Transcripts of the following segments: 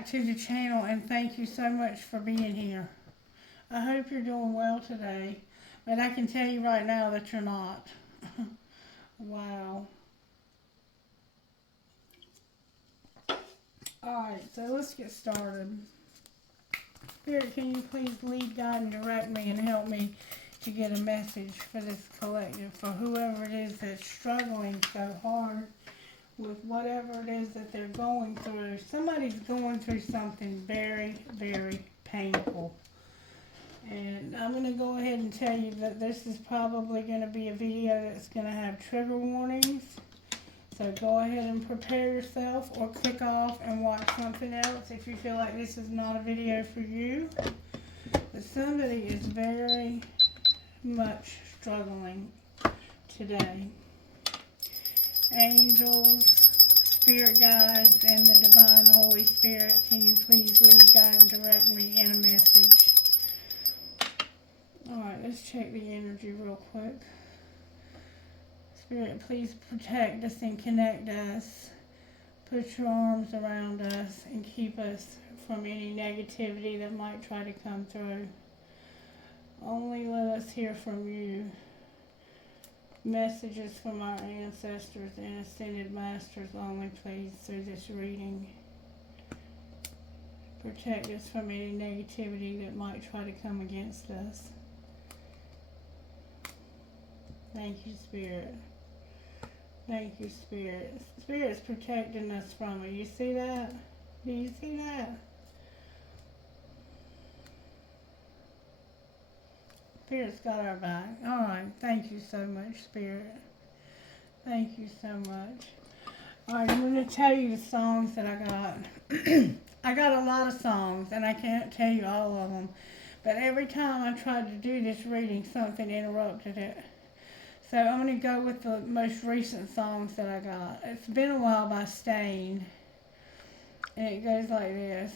back to the channel and thank you so much for being here. I hope you're doing well today, but I can tell you right now that you're not. Wow. Alright, so let's get started. Spirit, can you please lead, guide, and direct me and help me to get a message for this collective, for whoever it is that's struggling so hard with whatever it is that they're going through. Somebody's going through something very, very painful. And I'm going to go ahead and tell you that this is probably going to be a video that's going to have trigger warnings. So go ahead and prepare yourself, or click off and watch something else if you feel like this is not a video for you. But somebody is very much struggling today. Angels, spirit guides, and the divine Holy Spirit, can you please lead, guide, and direct me in a message? Alright, let's check the energy real quick. Spirit, please protect us and connect us. Put your arms around us and keep us from any negativity that might try to come through. Only let us hear from you. Messages from our ancestors and ascended masters only, please, through this reading. Protect us from any negativity that might try to come against us. Thank you, Spirit. Thank you, Spirit. Spirit's protecting us from it. You see that? Do you see that? Spirit's got our back. Alright, thank you so much, Spirit. Thank you so much. Alright, I'm going to tell you the songs that I got. I got a lot of songs, and I can't tell you all of them. But every time I tried to do this reading, something interrupted it. So I'm going to go with the most recent songs that I got. It's Been a While by Stain. And it goes like this.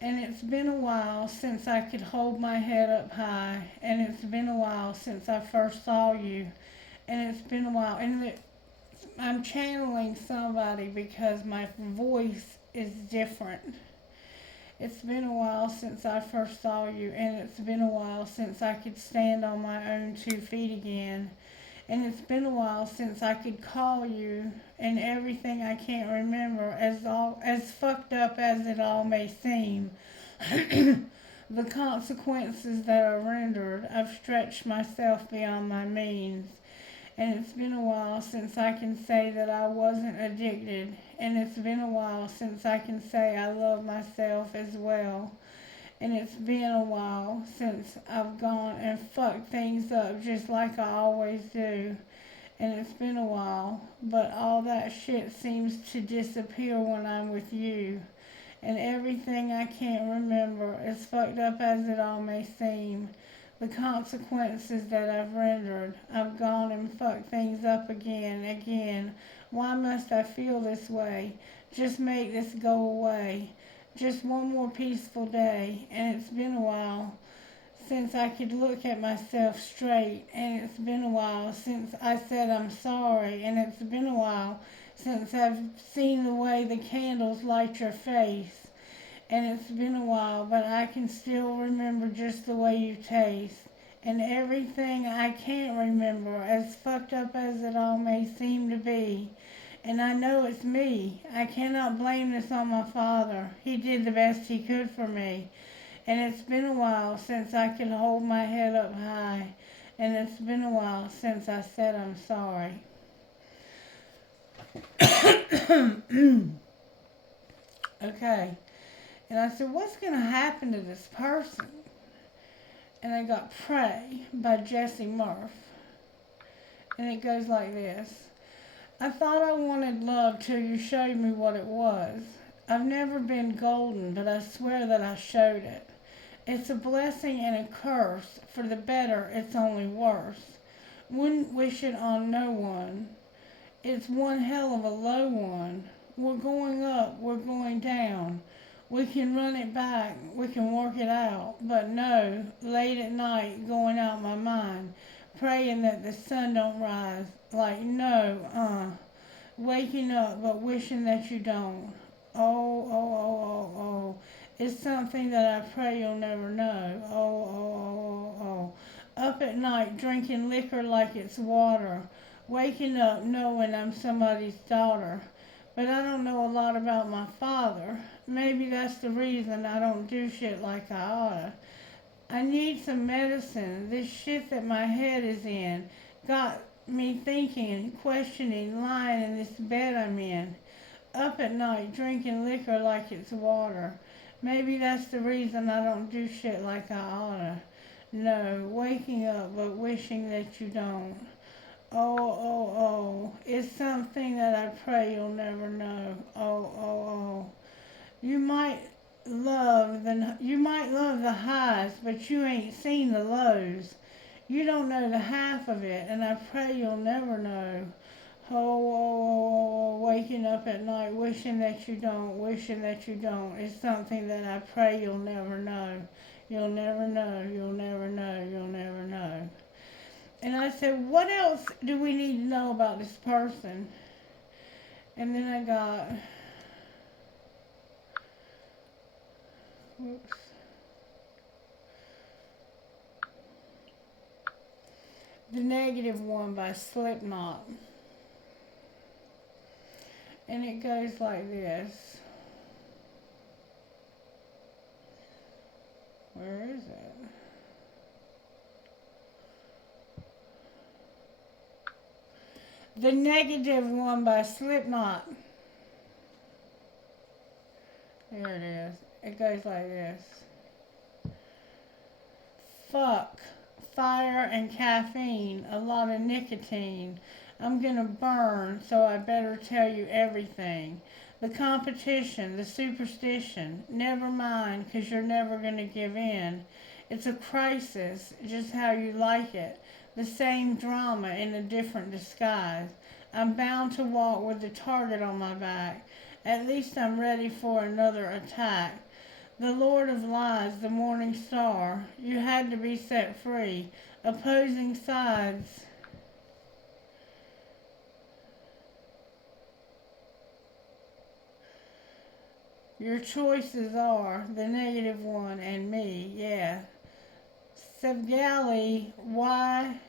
And it's been a while since I could hold my head up high. And it's been a while since I first saw you. And it's been a while. And I'm channeling somebody because my voice is different. It's been a while since I first saw you. And it's been a while since I could stand on my own 2 feet again. And it's been a while since I could call you, and everything I can't remember, as fucked up as it all may seem. The consequences that are rendered, I've stretched myself beyond my means. And it's been a while since I can say that I wasn't addicted. And it's been a while since I can say I love myself as well. And it's been a while since I've gone and fucked things up just like I always do. And it's been a while, but all that shit seems to disappear when I'm with you. And everything I can't remember, as fucked up as it all may seem, the consequences that I've rendered, I've gone and fucked things up again. Why must I feel this way? Just make this go away. Just one more peaceful day. And it's been a while since I could look at myself straight. And it's been a while since I said I'm sorry. And it's been a while since I've seen the way the candles light your face. And it's been a while, but I can still remember just the way you taste. And everything I can't remember, as fucked up as it all may seem to be. And I know it's me. I cannot blame this on my father. He did the best he could for me. And it's been a while since I could hold my head up high. And it's been a while since I said I'm sorry. Okay. And I said, what's going to happen to this person? And I got Pray by Jesse Murph. And it goes like this. I thought I wanted love till you showed me what it was. I've never been golden, but I swear that I showed it. It's a blessing and a curse. For the better, it's only worse. Wouldn't wish it on no one. It's one hell of a low one. We're going up, we're going down. We can run it back, we can work it out. But no, late at night, going out my mind. Praying that the sun don't rise. Like, no, waking up, but wishing that you don't. Oh, oh, oh, oh, oh. It's something that I pray you'll never know. Oh, oh, oh, oh, oh. Up at night drinking liquor like it's water. Waking up knowing I'm somebody's daughter. But I don't know a lot about my father. Maybe that's the reason I don't do shit like I oughta. I need some medicine. This shit that my head is in got me thinking, questioning, lying in this bed I'm in. Up at night drinking liquor like it's water. Maybe that's the reason I don't do shit like I oughta. No, waking up but wishing that you don't. Oh, oh, oh, it's something that I pray you'll never know. Oh, oh, oh. You might love the highs, but you ain't seen the lows. You don't know the half of it, and I pray you'll never know. Oh, oh, oh, oh, waking up at night, wishing that you don't, wishing that you don't. It's something that I pray you'll never know. You'll never know, you'll never know, you'll never know. And I said, what else do we need to know about this person? And then I got, whoops. The Negative One by Slipknot. And it goes like this. Where is it? The Negative One by Slipknot. There it is. It goes like this. Fuck. Fire and caffeine. A lot of nicotine. I'm gonna burn, so I better tell you everything. The competition, the superstition. Never mind, 'cause you're never gonna give in. It's a crisis, just how you like it. The same drama in a different disguise. I'm bound to walk with the target on my back. At least I'm ready for another attack. The Lord of Lies, the morning star. You had to be set free. Opposing sides. Your choices are the Negative One and me, yeah. Sevgali, why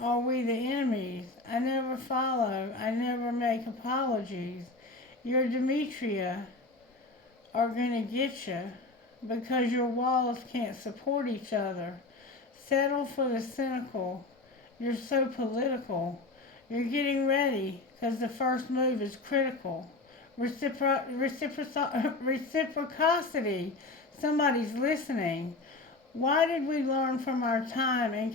are we the enemies? I never follow, I never make apologies. Your Demetria are gonna get you because your walls can't support each other. Settle for the cynical. You're so political. You're getting ready because the first move is critical. Reciprocity. Somebody's listening. Why did we learn from our time in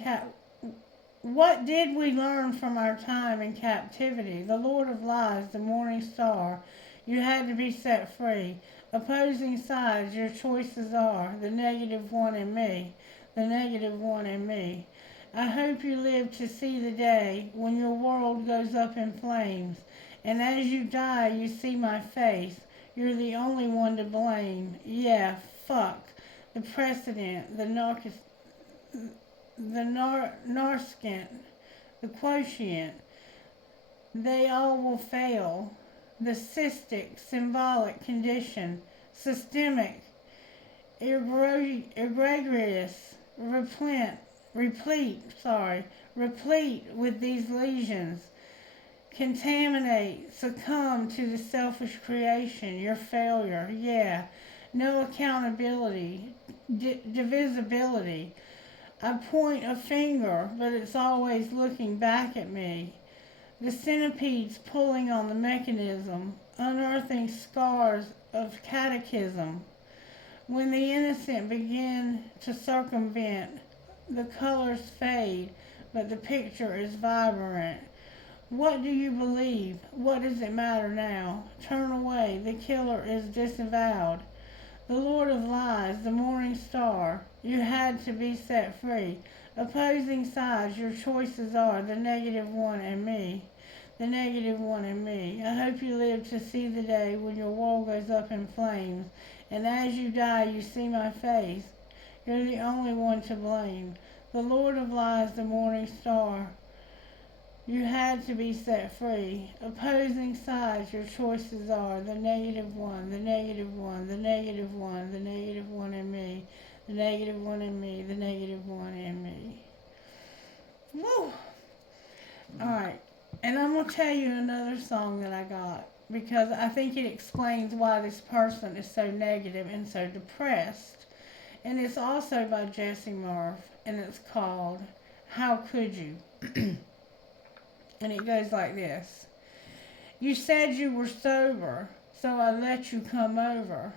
What did we learn from our time in captivity? The Lord of Lies, the morning star. You had to be set free. Opposing sides, your choices are the Negative One and me. The Negative One and me. I hope you live to see the day when your world goes up in flames. And as you die, you see my face. You're the only one to blame. Yeah, fuck. The precedent, the narcissist, the quotient. They all will fail. The cystic, symbolic condition. Systemic, egregious, replete with these lesions. Contaminate, succumb to the selfish creation, your failure, yeah. No accountability, divisibility. I point a finger, but it's always looking back at me. The centipedes pulling on the mechanism, unearthing scars of catechism. When the innocent begin to circumvent, the colors fade, but the picture is vibrant. What do you believe? What does it matter now? Turn away, the killer is disavowed. The Lord of Lies, the morning star. You had to be set free. Opposing sides, your choices are the Negative One and me. The Negative One and me. I hope you live to see the day when your world goes up in flames. And as you die, you see my face. You're the only one to blame. The Lord of Lies, the morning star. You had to be set free. Opposing sides, your choices are the negative one, the negative one, the negative one, the negative one in me, the negative one in me, the negative one in me. Woo! Alright, and I'm going to tell you another song that I got because I think it explains why this person is so negative and so depressed. And it's also by Jesse Murph, and it's called How Could You? And it goes like this. You said you were sober, so I let you come over.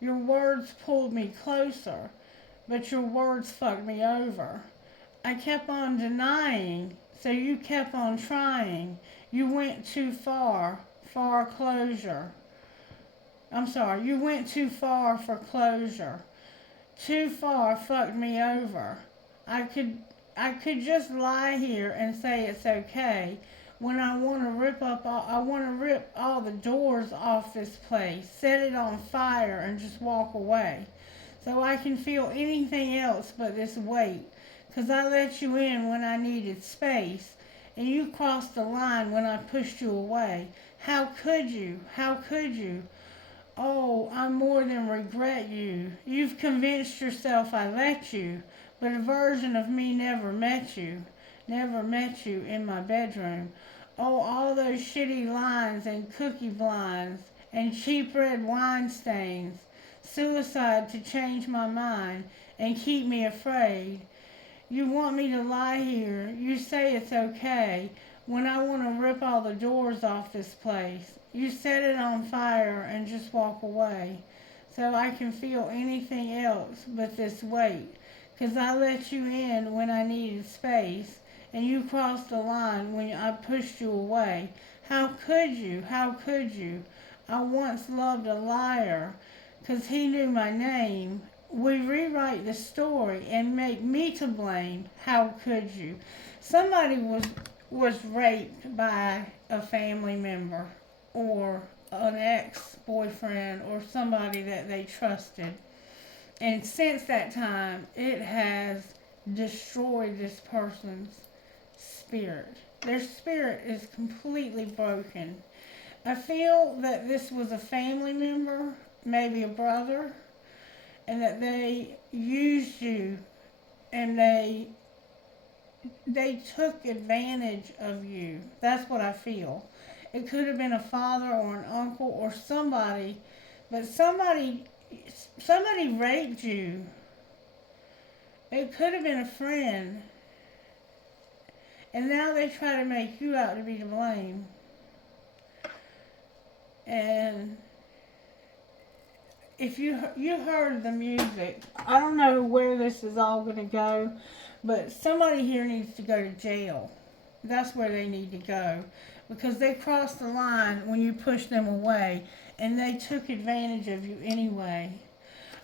Your words pulled me closer, but your words fucked me over. I kept on denying, so you kept on trying. You went too far for closure. You went too far for closure. Too far fucked me over. I could just lie here and say it's okay when I want to rip all the doors off this place, set it on fire and just walk away. So I can feel anything else but this weight. 'Cause I let you in when I needed space, and you crossed the line when I pushed you away. How could you? How could you? Oh, I more than regret you. You've convinced yourself I let you, but a version of me never met you in my bedroom. Oh, all those shitty lines and cookie blinds and cheap red wine stains. Suicide to change my mind and keep me afraid. You want me to lie here. You say it's okay when I want to rip all the doors off this place. You set it on fire and just walk away. So I can feel anything else but this weight. 'Cause I let you in when I needed space, and you crossed the line when I pushed you away. How could you? How could you? I once loved a liar, 'cause he knew my name. We rewrite the story and make me to blame. How could you? Somebody was raped by a family member or an ex-boyfriend or somebody that they trusted. And since that time, it has destroyed this person's spirit. Their spirit is completely broken. I feel that this was a family member, maybe a brother, and that they used you and they took advantage of you. That's what I feel. It could have been a father or an uncle or somebody, but somebody raped you. It could have been a friend, and now they try to make you out to be to blame. And if you heard the music, I don't know where this is all going to go, but somebody here needs to go to jail. That's where they need to go, because they crossed the line when you pushed them away, and they took advantage of you anyway.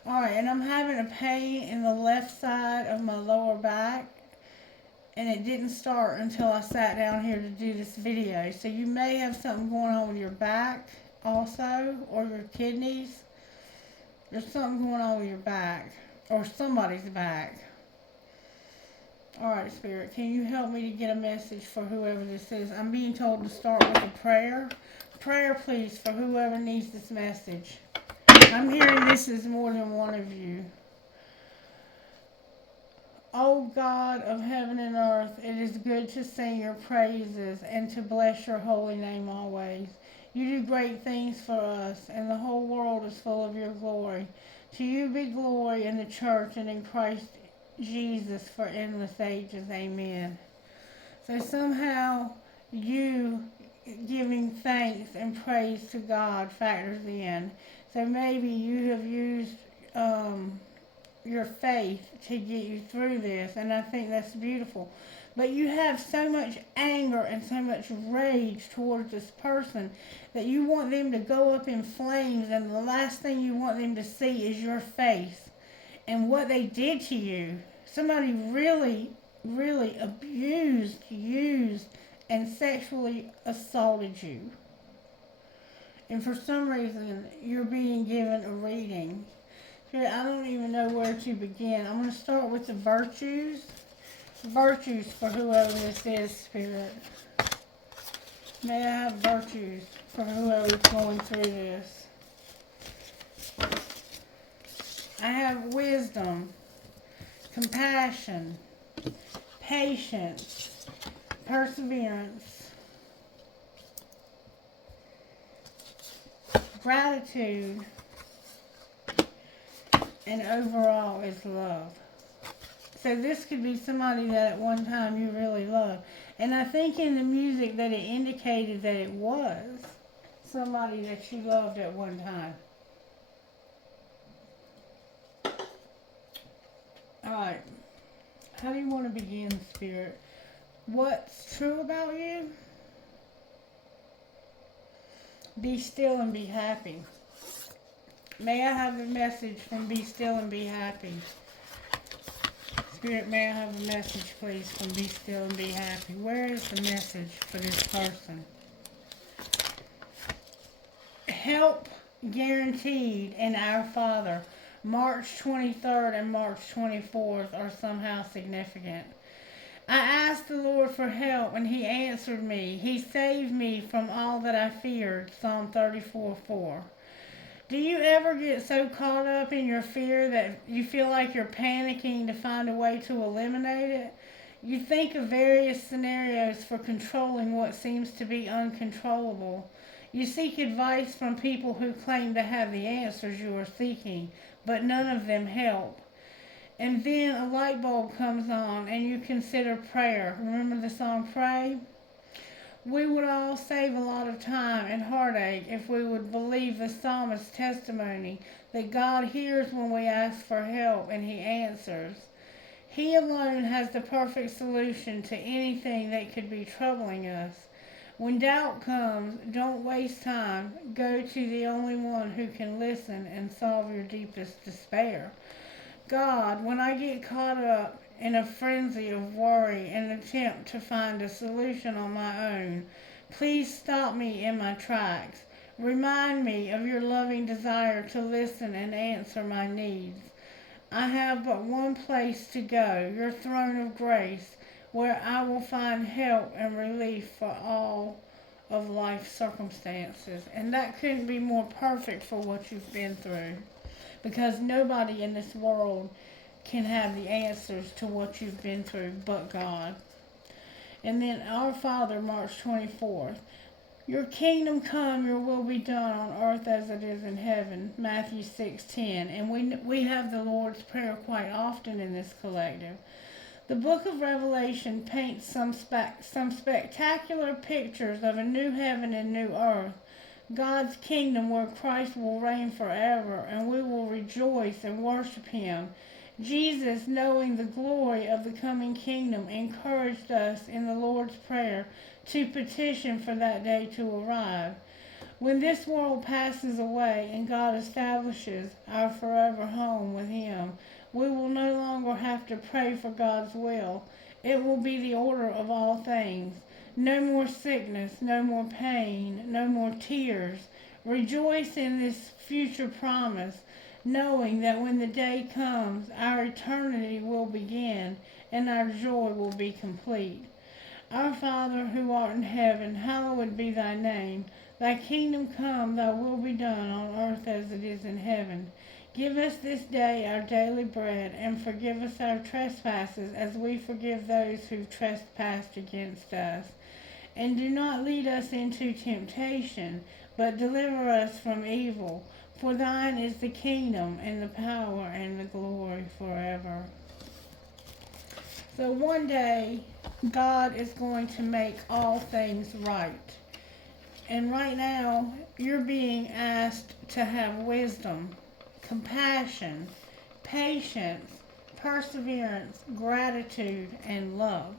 Alright, and I'm having a pain in the left side of my lower back, and it didn't start until I sat down here to do this video. So you may have something going on with your back also, or your kidneys. There's something going on with your back, or somebody's back. Alright, Spirit, can you help me to get a message for whoever this is? I'm being told to start with a prayer. Prayer, please, for whoever needs this message. I'm hearing this is more than one of you. Oh God of heaven and earth, it is good to sing your praises and to bless your holy name always. You do great things for us, and the whole world is full of your glory. To you be glory in the church and in Christ Jesus for endless ages. Amen. So somehow you giving thanks and praise to God factors in. So maybe you have used your faith to get you through this, and I think that's beautiful. But you have so much anger and so much rage towards this person that you want them to go up in flames, and the last thing you want them to see is your face and what they did to you. Somebody really, really abused, used, and sexually assaulted you. And for some reason, you're being given a reading. I don't even know where to begin. I'm going to start with the virtues. Virtues for whoever this is, Spirit. May I have virtues for whoever's going through this. I have wisdom, compassion, patience, perseverance, gratitude, and overall is love. So this could be somebody that at one time you really loved. And I think in the music that it indicated that it was somebody that you loved at one time. Alright. How do you want to begin, Spirit? What's true about you? Be still and be happy. May I have a message from Be Still and Be Happy? Spirit, may I have a message, please, from Be Still and Be Happy? Where is the message for this person? Help guaranteed in Our Father. March 23rd and March 24th are somehow significant. I asked the Lord for help, and He answered me. He saved me from all that I feared. Psalm 34:4. Do you ever get so caught up in your fear that you feel like you're panicking to find a way to eliminate it? You think of various scenarios for controlling what seems to be uncontrollable. You seek advice from people who claim to have the answers you are seeking, but none of them help. And then a light bulb comes on and you consider prayer. Remember the song Pray? We would all save a lot of time and heartache if we would believe the psalmist's testimony that God hears when we ask for help and He answers. He alone has the perfect solution to anything that could be troubling us. When doubt comes, don't waste time. Go to the only one who can listen and solve your deepest despair. God, when I get caught up in a frenzy of worry and attempt to find a solution on my own, please stop me in my tracks. Remind me of your loving desire to listen and answer my needs. I have but one place to go, your throne of grace, where I will find help and relief for all of life's circumstances. And that couldn't be more perfect for what you've been through, because nobody in this world can have the answers to what you've been through but God. And then Our Father, March 24th. Your kingdom come, your will be done on earth as it is in heaven, Matthew 6:10. And we have the Lord's Prayer quite often in this collective. The book of Revelation paints some spectacular pictures of a new heaven and new earth, God's kingdom where Christ will reign forever, and we will rejoice and worship Him. Jesus, knowing the glory of the coming kingdom, encouraged us in the Lord's Prayer to petition for that day to arrive. When this world passes away and God establishes our forever home with Him, we will no longer have to pray for God's will. It will be the order of all things. No more sickness, no more pain, no more tears. Rejoice in this future promise, knowing that when the day comes, our eternity will begin and our joy will be complete. Our Father who art in heaven, hallowed be thy name. Thy kingdom come, thy will be done on earth as it is in heaven. Give us this day our daily bread, and forgive us our trespasses as we forgive those who've trespassed against us. And do not lead us into temptation, but deliver us from evil. For thine is the kingdom, and the power, and the glory forever. So one day, God is going to make all things right. And right now, you're being asked to have wisdom, compassion, patience, perseverance, gratitude, and love.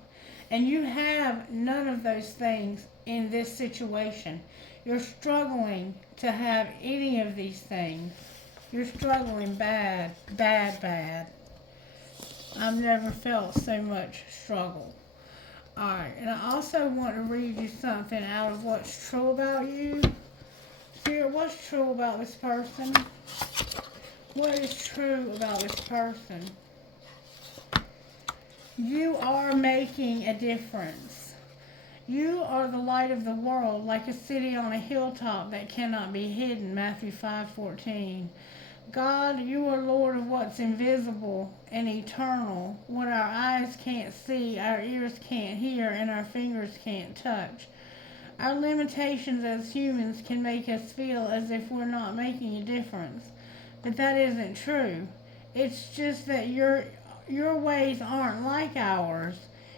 And you have none of those things in this situation. You're struggling to have any of these things. You're struggling bad, bad, bad. I've never felt so much struggle. Alright, and I also want to read you something out of what's true about you. Spirit, what's true about this person? What is true about this person? You are making a difference. You are the light of the world, like a city on a hilltop that cannot be hidden. Matthew 5:14. God, you are Lord of what's invisible and eternal, what our eyes can't see, our ears can't hear, and our fingers can't touch. Our limitations as humans can make us feel as if we're not making a difference, but that isn't true. It's just that your ways aren't like ours.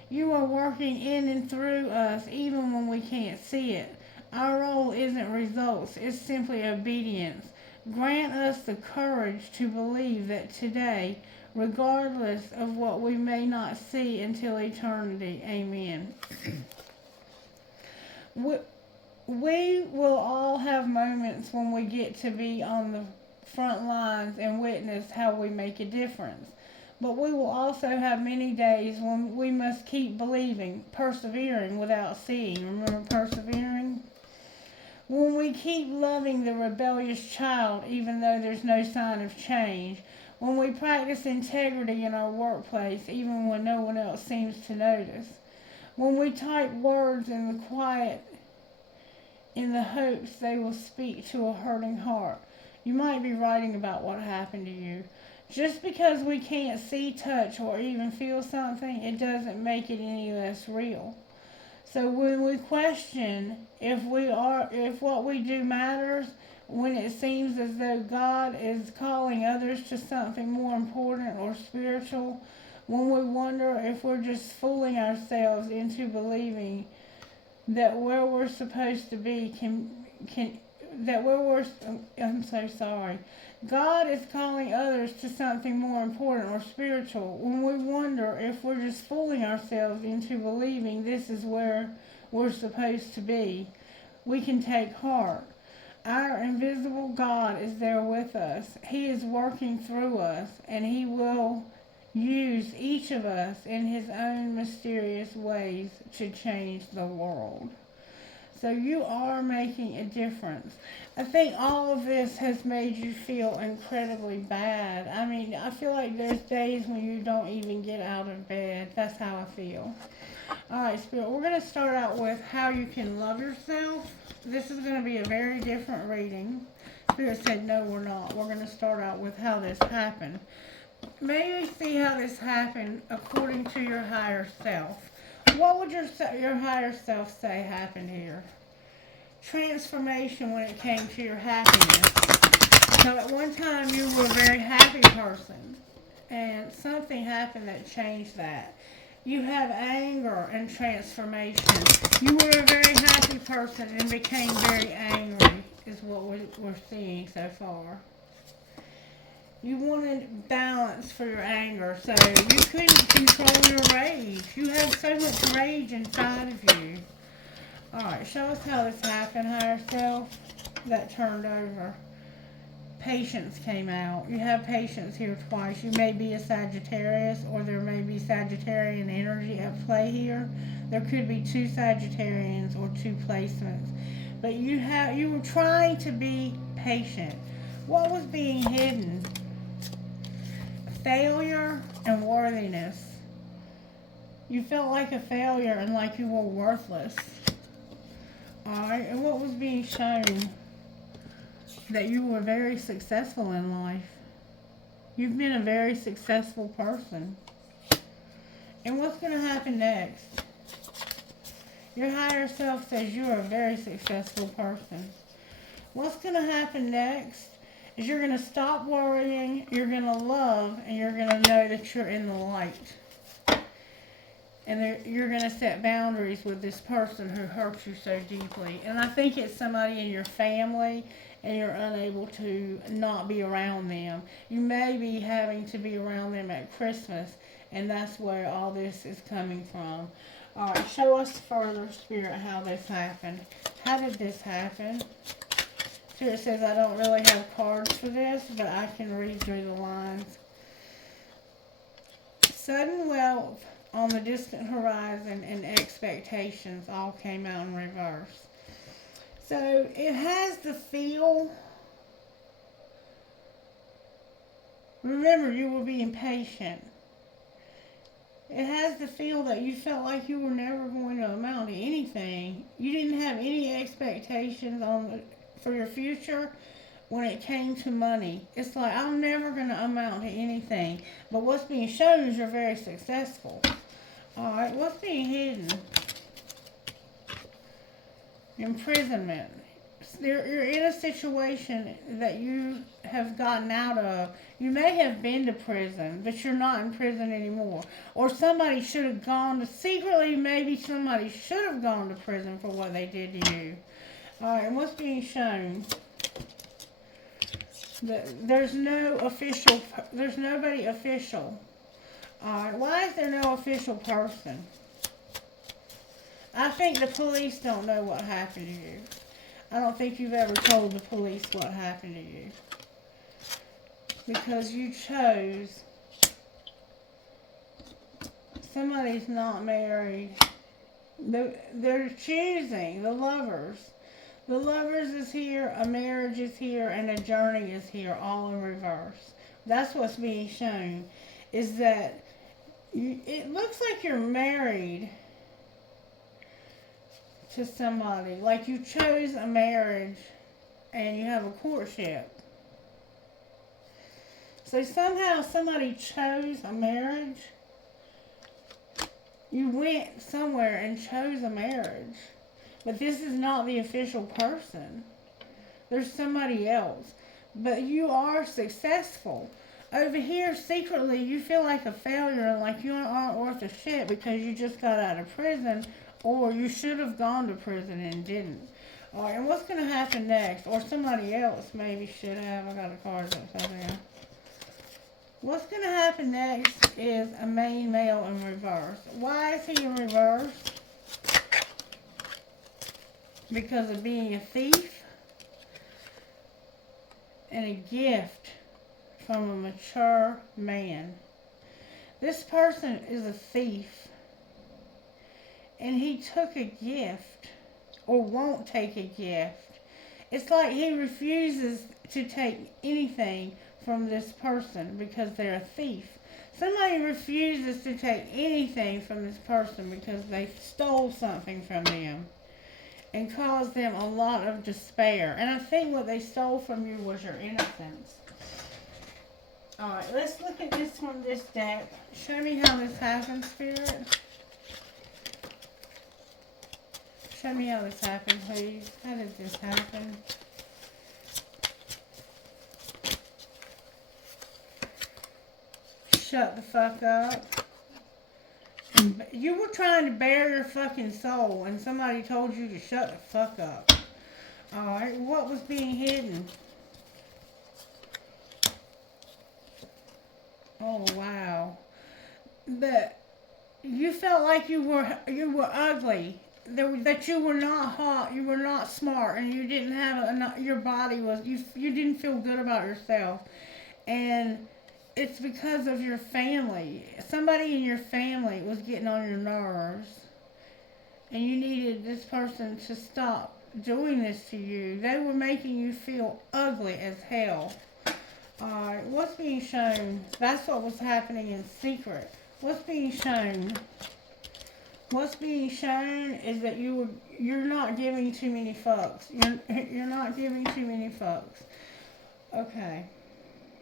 You are working in and through us even when we can't see it. Our role isn't results, it's simply obedience. Grant us the courage to believe that today, regardless of what we may not see until eternity. Amen. We will all have moments when we get to be on the front lines and witness how we make a difference. But we will also have many days when we must keep believing, persevering without seeing. Remember persevering? When we keep loving the rebellious child even though there's no sign of change. When we practice integrity in our workplace even when no one else seems to notice. When we type words in the quiet in the hopes they will speak to a hurting heart. You might be writing about what happened to you. Just because we can't see, touch, or even feel something, it doesn't make it any less real. So when we question if what we do matters, when it seems as though God is calling others to something more important or spiritual, when we wonder if we're just fooling ourselves into believing that where we're supposed to be I'm so sorry. God is calling others to something more important or spiritual. When we wonder if we're just fooling ourselves into believing this is where we're supposed to be, we can take heart. Our invisible God is there with us. He is working through us, and He will use each of us in His own mysterious ways to change the world. So you are making a difference. I think all of this has made you feel incredibly bad. I mean, I feel like there's days when you don't even get out of bed. That's how I feel. All right, Spirit, we're going to start out with how you can love yourself. This is going to be a very different reading. Spirit said, no, we're not. We're going to start out with how this happened. Maybe see how this happened according to your higher self. What would your higher self say happened here? Transformation when it came to your happiness. So at one time you were a very happy person, and something happened that changed that. You have anger and transformation. You were a very happy person and became very angry, is what we're seeing so far. You wanted balance for your anger, so you couldn't control your rage. You had so much rage inside of you. Alright, show us how this happened, higher self. That turned over. Patience came out. You have patience here twice. You may be a Sagittarius, or there may be Sagittarian energy at play here. There could be two Sagittarians or two placements. But you were trying to be patient. What was being hidden? Failure and worthiness. You felt like a failure and like you were worthless. Alright, and what was being shown? That you were very successful in life. You've been a very successful person. And what's going to happen next? Your higher self says you're a very successful person. What's going to happen next is you're going to stop worrying, you're going to love, and you're going to know that you're in the light. And you're going to set boundaries with this person who hurt you so deeply. And I think it's somebody in your family, and you're unable to not be around them. You may be having to be around them at Christmas, and that's where all this is coming from. All right, show us further, Spirit, how this happened. How did this happen? Spirit says I don't really have cards for this, but I can read through the lines. Sudden wealth on the distant horizon and expectations all came out in reverse. So it has the feel. Remember, you were being patient. It has the feel that you felt like you were never going to amount to anything. You didn't have any expectations for your future when it came to money. It's like, I'm never going to amount to anything. But what's being shown is you're very successful. Alright, what's being hidden? Imprisonment. You're in a situation that you have gotten out of. You may have been to prison, but you're not in prison anymore. Or somebody should have secretly maybe somebody should have gone to prison for what they did to you. Alright, and what's being shown? There's nobody official. Alright, why is there no official person? I think the police don't know what happened to you. I don't think you've ever told the police what happened to you. Because you chose. Somebody's not married. They're choosing. The lovers. The lovers is here, a marriage is here, and a journey is here, all in reverse. That's what's being shown. Is that it looks like you're married to somebody. Like you chose a marriage and you have a courtship. So somehow somebody chose a marriage. You went somewhere and chose a marriage. But this is not the official person. There's somebody else. But you are successful. Over here, secretly, you feel like a failure and like you aren't worth a shit because you just got out of prison. Or you should have gone to prison and didn't. Alright, and what's going to happen next? Or somebody else maybe should have. I got a card upside down. What's going to happen next is a main male in reverse. Why is he in reverse? Because of being a thief and a gift from a mature man. This person is a thief. And he took a gift, or won't take a gift. It's like he refuses to take anything from this person because they're a thief. Somebody refuses to take anything from this person because they stole something from them and caused them a lot of despair. And I think what they stole from you was your innocence. Alright, let's look at this from this deck. Show me how this happened, Spirit. Show me how this happened, please. How did this happen? Shut the fuck up. You were trying to bare your fucking soul and somebody told you to shut the fuck up. Alright, what was being hidden? Oh, wow. But you felt like you were ugly. That you were not hot, you were not smart, and you didn't have enough, your body was, you didn't feel good about yourself. And it's because of your family. Somebody in your family was getting on your nerves. And you needed this person to stop doing this to you. They were making you feel ugly as hell. Alright, what's being shown? That's what was happening in secret. What's being shown? What's being shown is that you're not giving too many fucks. You're not giving too many fucks. Okay.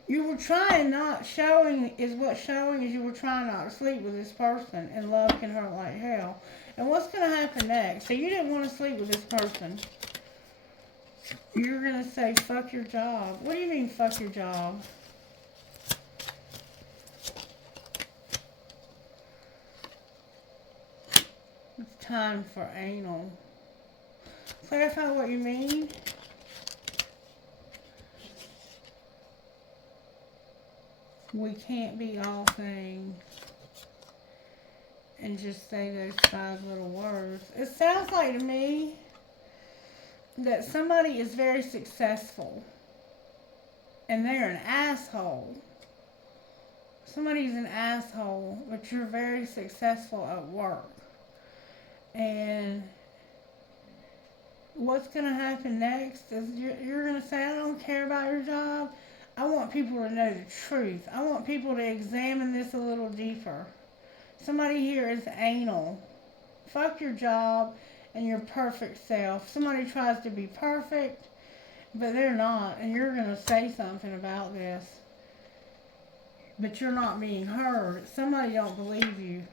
You were trying not showing is what's showing is you were trying not to sleep with this person, and love can hurt like hell. And what's going to happen next? So you didn't want to sleep with this person. You're going to say fuck your job. What do you mean fuck your job? It's time for anal. Clarify what you mean. We can't be all things and just say those 5 little words. It sounds like to me that somebody is very successful and they're an asshole. Somebody's an asshole, but you're very successful at work. And what's going to happen next is you're going to say, I don't care about your job. I want people to know the truth. I want people to examine this a little deeper. Somebody here is anal. Fuck your job and your perfect self. Somebody tries to be perfect, but they're not, and you're going to say something about this, but you're not being heard. Somebody don't believe you,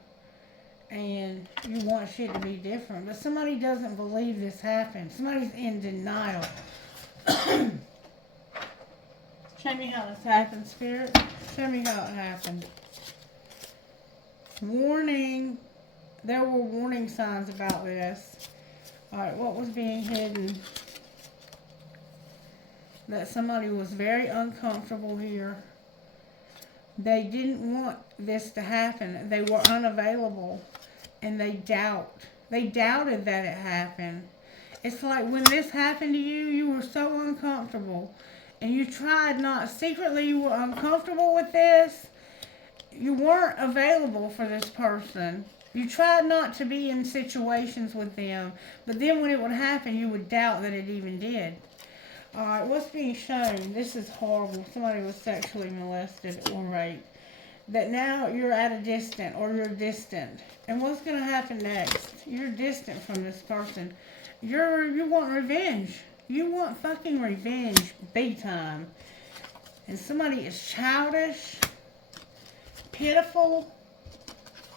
and you want shit to be different, but somebody doesn't believe this happened. Somebody's in denial. Show me how this happened, Spirit. Show me how it happened. Warning. There were warning signs about this. Alright, what was being hidden? That somebody was very uncomfortable here. They didn't want this to happen. They were unavailable. And they doubted that it happened. It's like when this happened to you, you were so uncomfortable. And you tried not, secretly you were uncomfortable with this. You weren't available for this person. You tried not to be in situations with them. But then when it would happen, you would doubt that it even did. Alright, what's being shown? This is horrible. Somebody was sexually molested or raped. That now you're at a distance, or you're distant. And what's going to happen next? You're distant from this person. You want revenge. You want fucking revenge, big time. And somebody is childish, pitiful,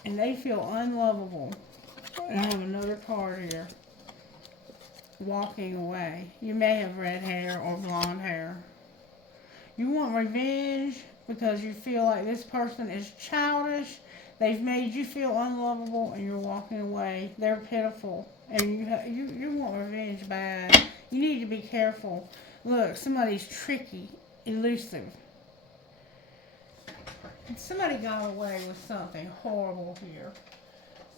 and they feel unlovable. And I have another card here. Walking away. You may have red hair or blonde hair. You want revenge because you feel like this person is childish. They've made you feel unlovable, and you're walking away. They're pitiful, and you want revenge bad. You need to be careful. Look, somebody's tricky, elusive. Somebody got away with something horrible here.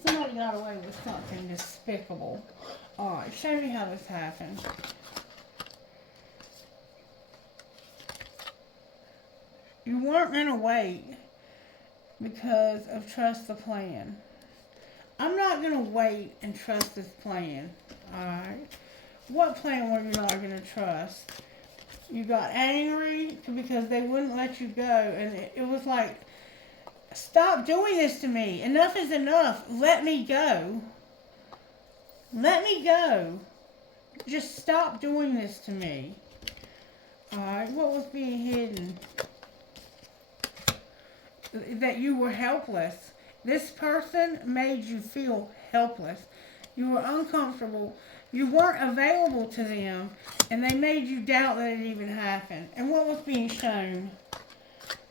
Somebody got away with something despicable. Alright, show me how this happened. You weren't going to wait because of trust the plan. I'm not going to wait and trust this plan. Alright? What plan were you not going to trust? You got angry because they wouldn't let you go. And it was like, stop doing this to me. Enough is enough. Let me go. Let me go. Just stop doing this to me. Alright, what was being hidden? That you were helpless. This person made you feel helpless. You were uncomfortable. You weren't available to them. And they made you doubt that it even happened. And what was being shown?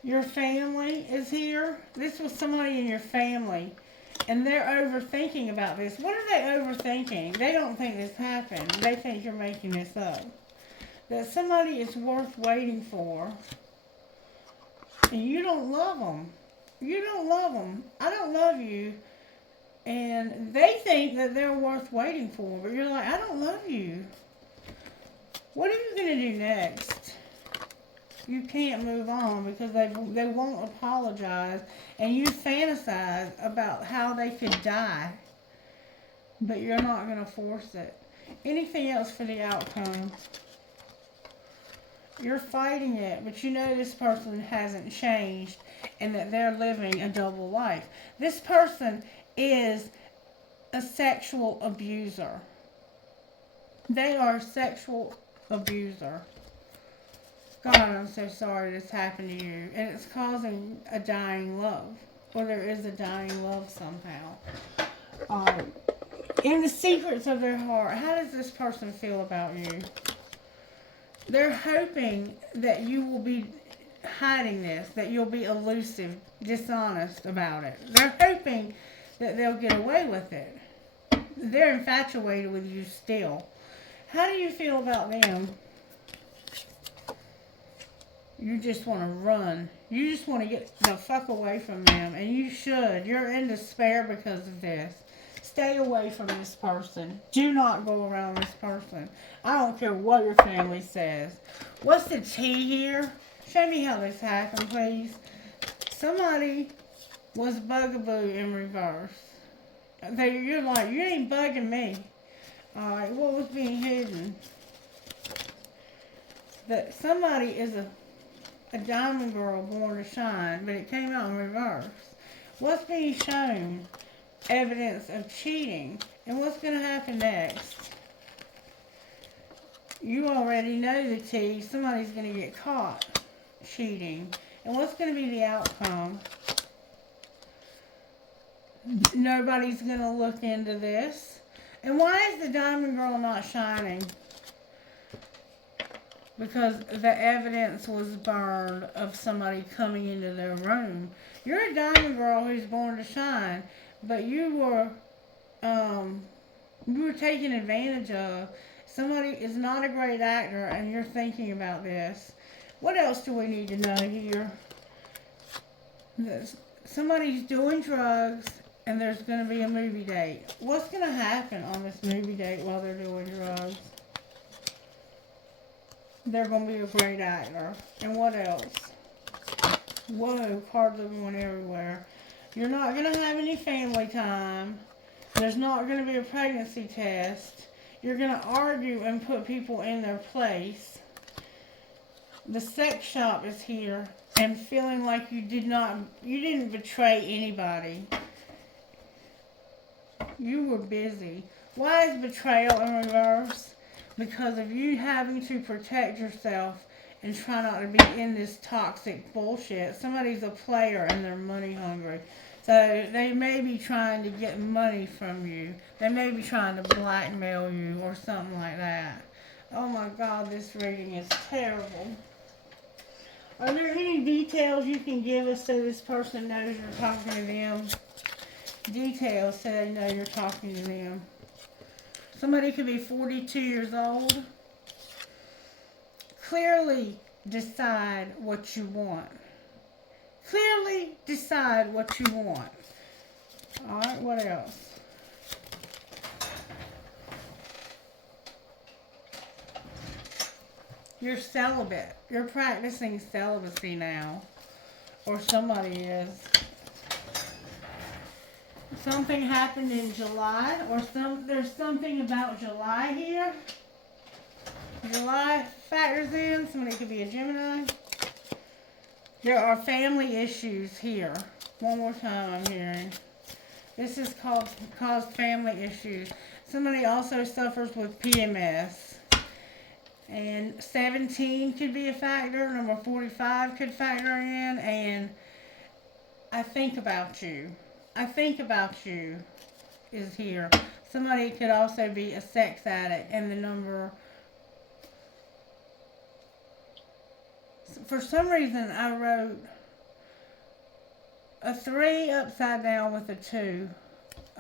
Your family is here. This was somebody in your family. And they're overthinking about this. What are they overthinking? They don't think this happened. They think you're making this up. That somebody is worth waiting for. And you don't love them. You don't love them. I don't love you. And they think that they're worth waiting for. But you're like, I don't love you. What are you going to do next? You can't move on because they won't apologize. And you fantasize about how they could die. But you're not going to force it. Anything else for the outcome? You're fighting it, but you know this person hasn't changed and that they're living a double life. This person is a sexual abuser. They are a sexual abuser. God, I'm so sorry this happened to you. And it's causing a dying love. Or there is a dying love somehow. In the secrets of their heart, how does this person feel about you? They're hoping that you will be hiding this, that you'll be elusive, dishonest about it. They're hoping that they'll get away with it. They're infatuated with you still. How do you feel about them? You just want to run. You just want to get the fuck away from them. And you should. You're in despair because of this. Stay away from this person. Do not go around this person. I don't care what your family says. What's the T here? Show me how this happened, please. Somebody was bugaboo in reverse. You're like, you ain't bugging me. Alright, what was being hidden? That somebody is a diamond girl born to shine, but it came out in reverse. What's being shown? Evidence of cheating. And what's going to happen next? You already know the tea. Somebody's going to get caught cheating. And what's going to be the outcome? Nobody's going to look into this. And why is the diamond girl not shining? Because the evidence was burned of somebody coming into their room. You're a diamond girl who's born to shine, but you were taken advantage of. Somebody is not a great actor, and you're thinking about this. What else do we need to know here? Somebody's doing drugs, and there's going to be a movie date. What's going to happen on this movie date while they're doing drugs? They're going to be a great actor. And what else? Whoa, cards are going everywhere. You're not going to have any family time. There's not going to be a pregnancy test. You're going to argue and put people in their place. The sex shop is here and feeling like you didn't betray anybody. You were busy. Why is betrayal in reverse? Because of you having to protect yourself and try not to be in this toxic bullshit. Somebody's a player and they're money hungry. So they may be trying to get money from you. They may be trying to blackmail you or something like that. Oh my God, this reading is terrible. Are there any details you can give us so this person knows you're talking to them? Details so they know you're talking to them. Somebody could be 42 years old. Clearly decide what you want. Clearly decide what you want. Alright, what else? You're celibate. You're practicing celibacy now. Or somebody is. Something happened in July, or there's something about July here. July factors in. Somebody could be a Gemini. There are family issues here. One more time I'm hearing. This is caused family issues. Somebody also suffers with PMS. And 17 could be a factor. Number 45 could factor in. And I think about you. I think about you is here. Somebody could also be a sex addict, and the number... For some reason, I wrote a 3 upside down with a 2.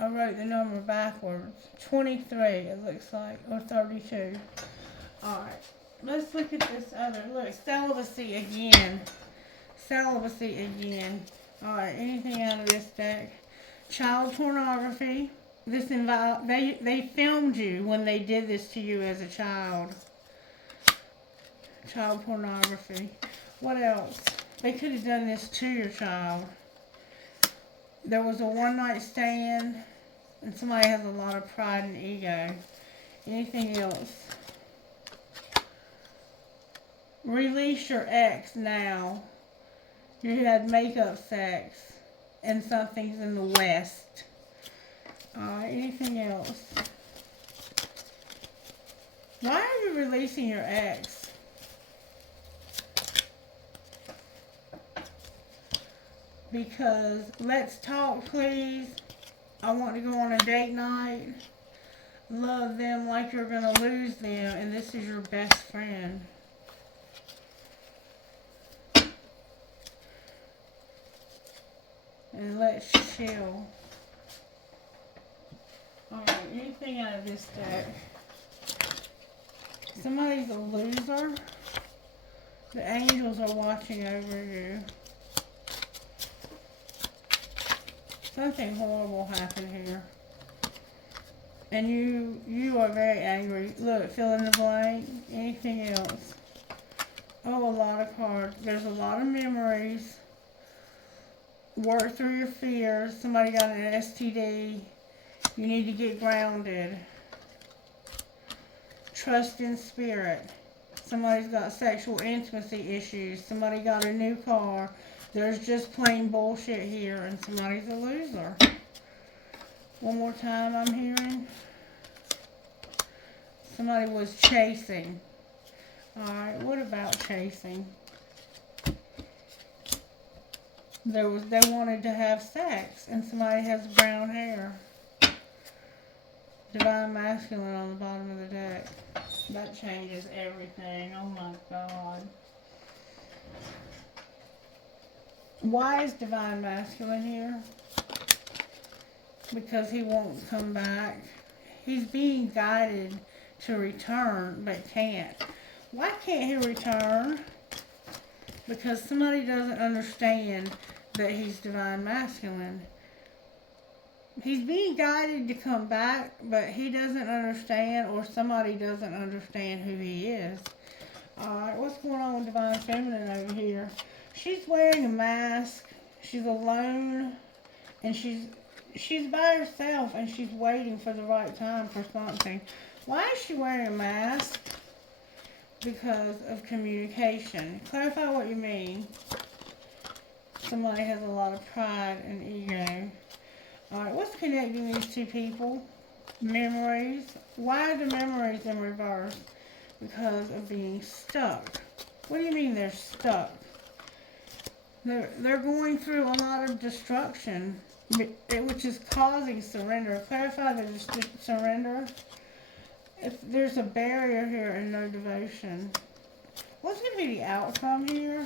I wrote the number backwards. 23, it looks like, or 32. Alright, let's look at this other. Look, celibacy again. Celibacy again. Alright, anything out of this deck? Child pornography. This they filmed you when they did this to you as a child. Child pornography. What else? They could have done this to your child. There was a one-night stand, and somebody has a lot of pride and ego. Anything else? Release your ex now. You had makeup sex. And something's in the West. Anything else? Why are you releasing your ex? Because let's talk, please. I want to go on a date night. Love them like you're going to lose them. And this is your best friend. And let's chill. Alright, anything out of this deck? Somebody's a loser. The angels are watching over you. Something horrible happened here. And you are very angry. Look, fill in the blank. Anything else? Oh, a lot of cards. There's a lot of memories. Work through your fears. Somebody got an STD. You need to get grounded. Trust in spirit. Somebody's got sexual intimacy issues. Somebody got a new car. There's just plain bullshit here, and somebody's a loser. One more time I'm hearing. Somebody was chasing. Alright, what about chasing? They wanted to have sex, and somebody has brown hair. Divine masculine on the bottom of the deck. That changes everything. Oh my God. Why is divine masculine here? Because he won't come back. He's being guided to return, but can't. Why can't he return? Because somebody doesn't understand that he's divine masculine. He's being guided to come back, but he doesn't understand, or somebody doesn't understand who he is. Alright, what's going on with divine feminine over here? She's wearing a mask. She's alone, and she's by herself, and she's waiting for the right time for something. Why is she wearing a mask? Because of communication. Clarify what you mean. Somebody has a lot of pride and ego. Alright, what's connecting these two people? Memories. Why are the memories in reverse? Because of being stuck. What do you mean they're stuck? They're going through a lot of destruction, which is causing surrender. Clarify the surrender. If there's a barrier here and no devotion. What's going to be the outcome here?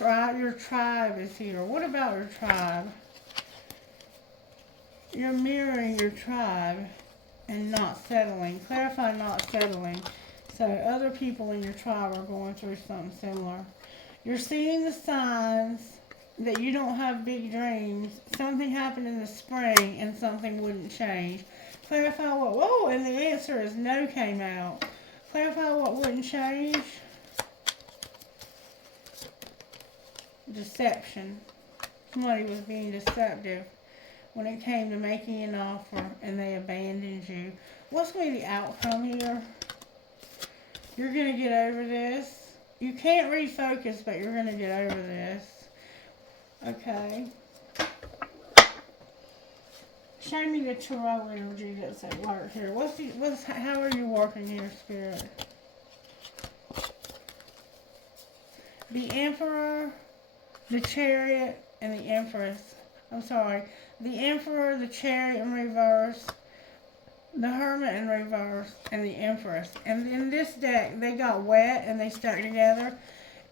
Your tribe is here. What about your tribe? You're mirroring your tribe and not settling. Clarify not settling. So other people in your tribe are going through something similar. You're seeing the signs that you don't have big dreams. Something happened in the spring and something wouldn't change. Clarify what, whoa, and the answer is no came out. Clarify what wouldn't change. Deception. Somebody was being deceptive when it came to making an offer and they abandoned you. What's going to be the outcome here? You're going to get over this. You can't refocus, but you're going to get over this. Okay. Show me the tarot energy that's at work here. How are you working here, Spirit? The Emperor, the Chariot, and the Empress. I'm sorry. The Emperor, the Chariot in reverse, the Hermit in reverse, and the Empress. And in this deck, they got wet and they stuck together.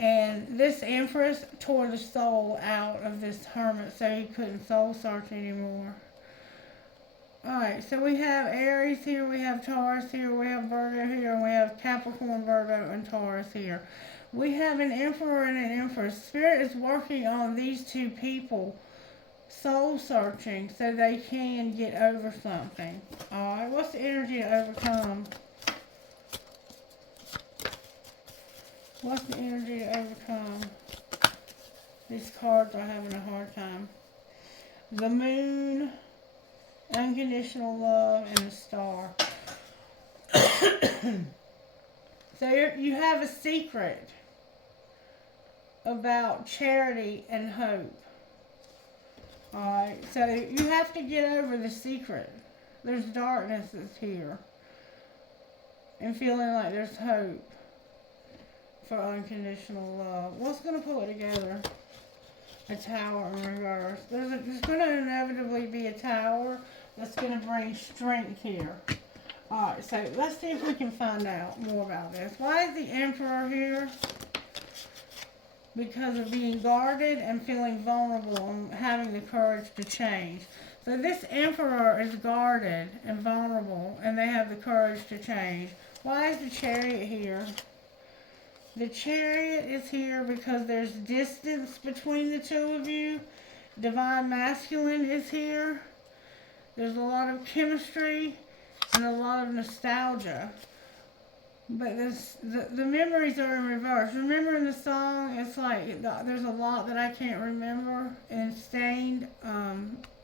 And this Empress tore the soul out of this Hermit so he couldn't soul search anymore. Alright, so we have Aries here, we have Taurus here, we have Virgo here, and we have Capricorn, Virgo, and Taurus here. We have an Emperor and an Empress. Spirit is working on these two people soul searching so they can get over something. Alright, what's the energy to overcome? What's the energy to overcome? These cards are having a hard time. The Moon, unconditional love, and a Star. So you have a secret about charity and hope. Alright, so you have to get over the secret. There's darkness that's here. And feeling like there's hope for unconditional love. What's going to pull it together? A Tower in reverse. There's going to inevitably be a Tower that's going to bring strength here. Alright, so let's see if we can find out more about this. Why is the Emperor here? Because of being guarded and feeling vulnerable and having the courage to change. So this Emperor is guarded and vulnerable and they have the courage to change. Why is the Chariot here? The Chariot is here because there's distance between the two of you. Divine Masculine is here. There's a lot of chemistry and a lot of nostalgia. But the memories are in reverse. Remember in the song, it's like there's a lot that I can't remember. And Stained,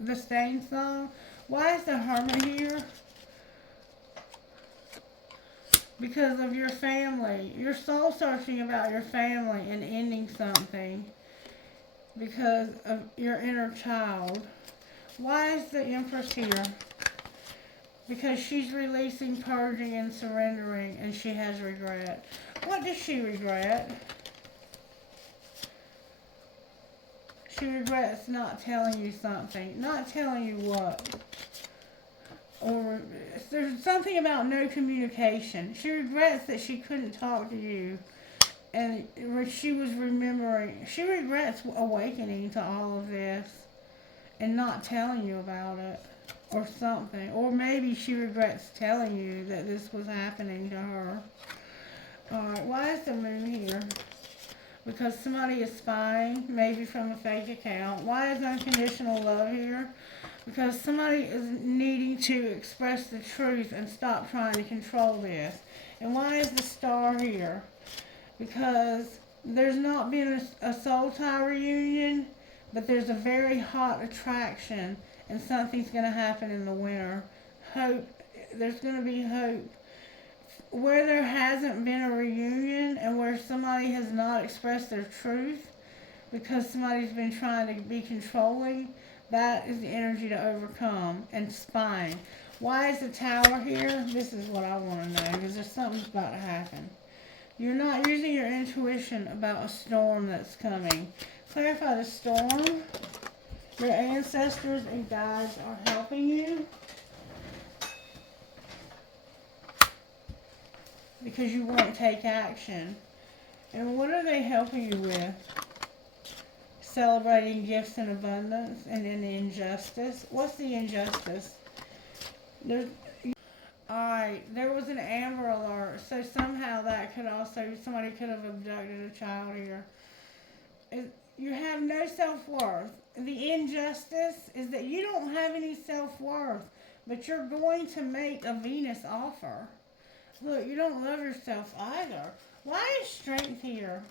the Stained song. Why is the Hermit here? Because of your family. You're soul searching about your family and ending something. because of your inner child. Why is the Empress here? Because she's releasing, purging, and surrendering, and she has regret. What does she regret? She regrets not telling you something. Not telling you what? Or there's something about no communication. She regrets that she couldn't talk to you. And she was remembering. She regrets awakening to all of this and not telling you about it. Or something. Or maybe she regrets telling you that this was happening to her. Alright, why is the moon here? Because somebody is spying, maybe from a fake account. Why is unconditional love here? Because somebody is needing to express the truth and stop trying to control this. And why is the star here? Because there's not been a soul tie reunion, but there's a very hot attraction, and something's going to happen in the winter. Hope. There's going to be hope. Where there hasn't been a reunion and where somebody has not expressed their truth because somebody's been trying to be controlling, that is the energy to overcome. And spine. Why is the tower here? This is what I want to know, because there's something's about to happen. You're not using your intuition about a storm that's coming. Clarify the storm. Your ancestors and guides are helping you. Because you won't take action. And what are they helping you with? Celebrating gifts and abundance and in the injustice. What's the injustice? Alright, there was an Amber Alert, so somehow that could also, somebody could have abducted a child here. You have no self-worth. The injustice is that you don't have any self-worth, but you're going to make a Venus offer. Look, you don't love yourself either. Why is strength here?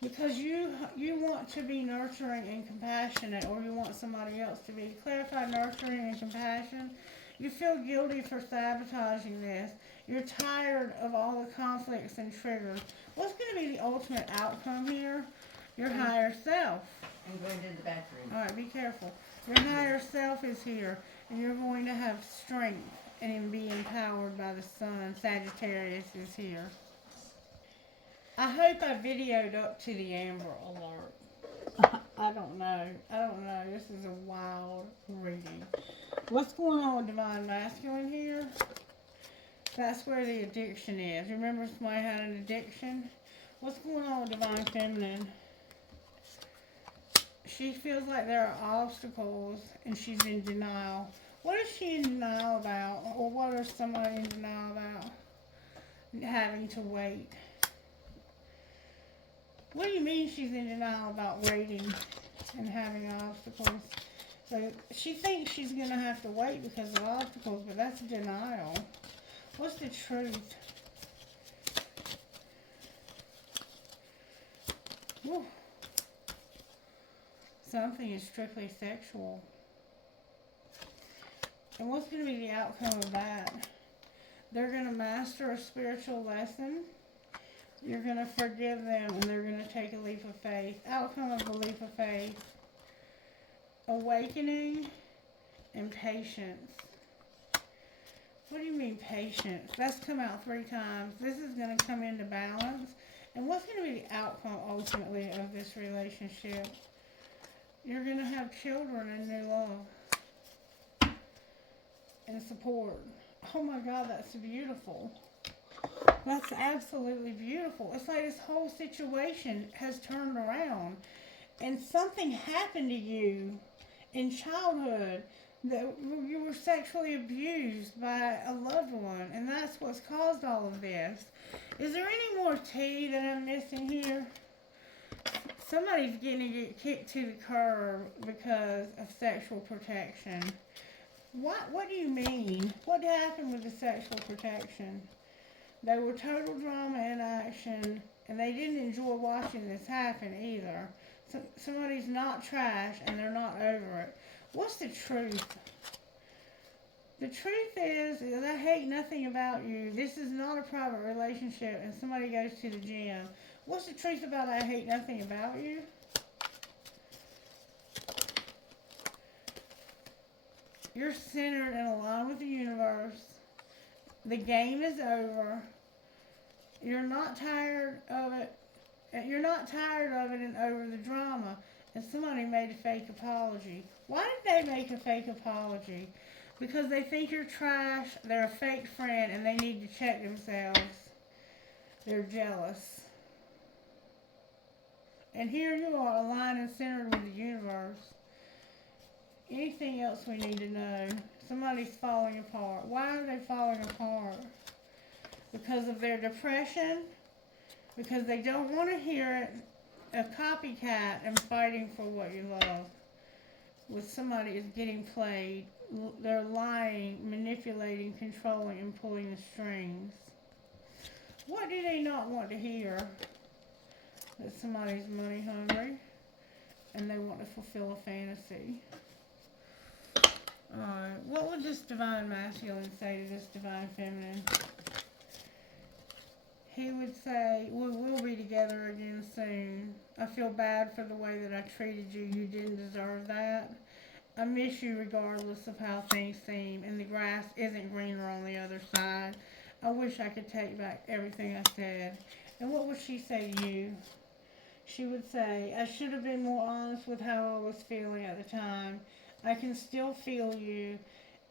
Because you want to be nurturing and compassionate, or you want somebody else to be. Clarify nurturing and compassion. You feel guilty for sabotaging this. You're tired of all the conflicts and triggers. What's going to be the ultimate outcome here? Your higher self. I'm going to the bathroom. Alright, be careful. Your higher self is here, and you're going to have strength and be empowered by the sun. Sagittarius is here. I hope I videoed up to the Amber Alert. I don't know. This is a wild reading. What's going on with Divine Masculine here? That's where the addiction is. Remember somebody had an addiction? What's going on with Divine Feminine? She feels like there are obstacles and she's in denial. What is she in denial about? Or what is somebody in denial about? Having to wait. What do you mean she's in denial about waiting and having obstacles? So she thinks she's going to have to wait because of obstacles, but that's denial. What's the truth? Whew. Something is strictly sexual. And what's going to be the outcome of that? They're going to master a spiritual lesson. You're going to forgive them, and they're going to take a leap of faith. Outcome of the leap of faith. Awakening and patience. What do you mean patience? That's come out 3 times. This is going to come into balance. And what's going to be the outcome, ultimately, of this relationship? You're going to have children and new love. And support. Oh my God, that's beautiful. That's absolutely beautiful. It's like this whole situation has turned around. And something happened to you in childhood that you were sexually abused by a loved one. And that's what's caused all of this. Is there any more tea that I'm missing here? Somebody's getting to get kicked to the curb because of sexual protection. What do you mean? What happened with the sexual protection? They were total drama in action, and they didn't enjoy watching this happen either. Somebody's not trash, and they're not over it. What's the truth? The truth is I hate nothing about you. This is not a private relationship, and somebody goes to the gym. What's the truth about I hate nothing about you? You're centered and aligned with the universe. The game is over. You're not tired of it. You're not tired of it and over the drama. And somebody made a fake apology. Why did they make a fake apology? Because they think you're trash, they're a fake friend, and they need to check themselves. They're jealous. And here you are, aligned and centered with the universe. Anything else we need to know? Somebody's falling apart. Why are they falling apart? Because of their depression? Because they don't want to hear it. A copycat and fighting for what you love. With somebody is getting played. They're lying, manipulating, controlling, and pulling the strings. What do they not want to hear? That somebody's money hungry and they want to fulfill a fantasy. Alright, what would this divine masculine say to this divine feminine? He would say, we will be together again soon. I feel bad for the way that I treated you. You didn't deserve that. I miss you regardless of how things seem, and the grass isn't greener on the other side. I wish I could take back everything I said. And what would she say to you? She would say, I should have been more honest with how I was feeling at the time. I can still feel you,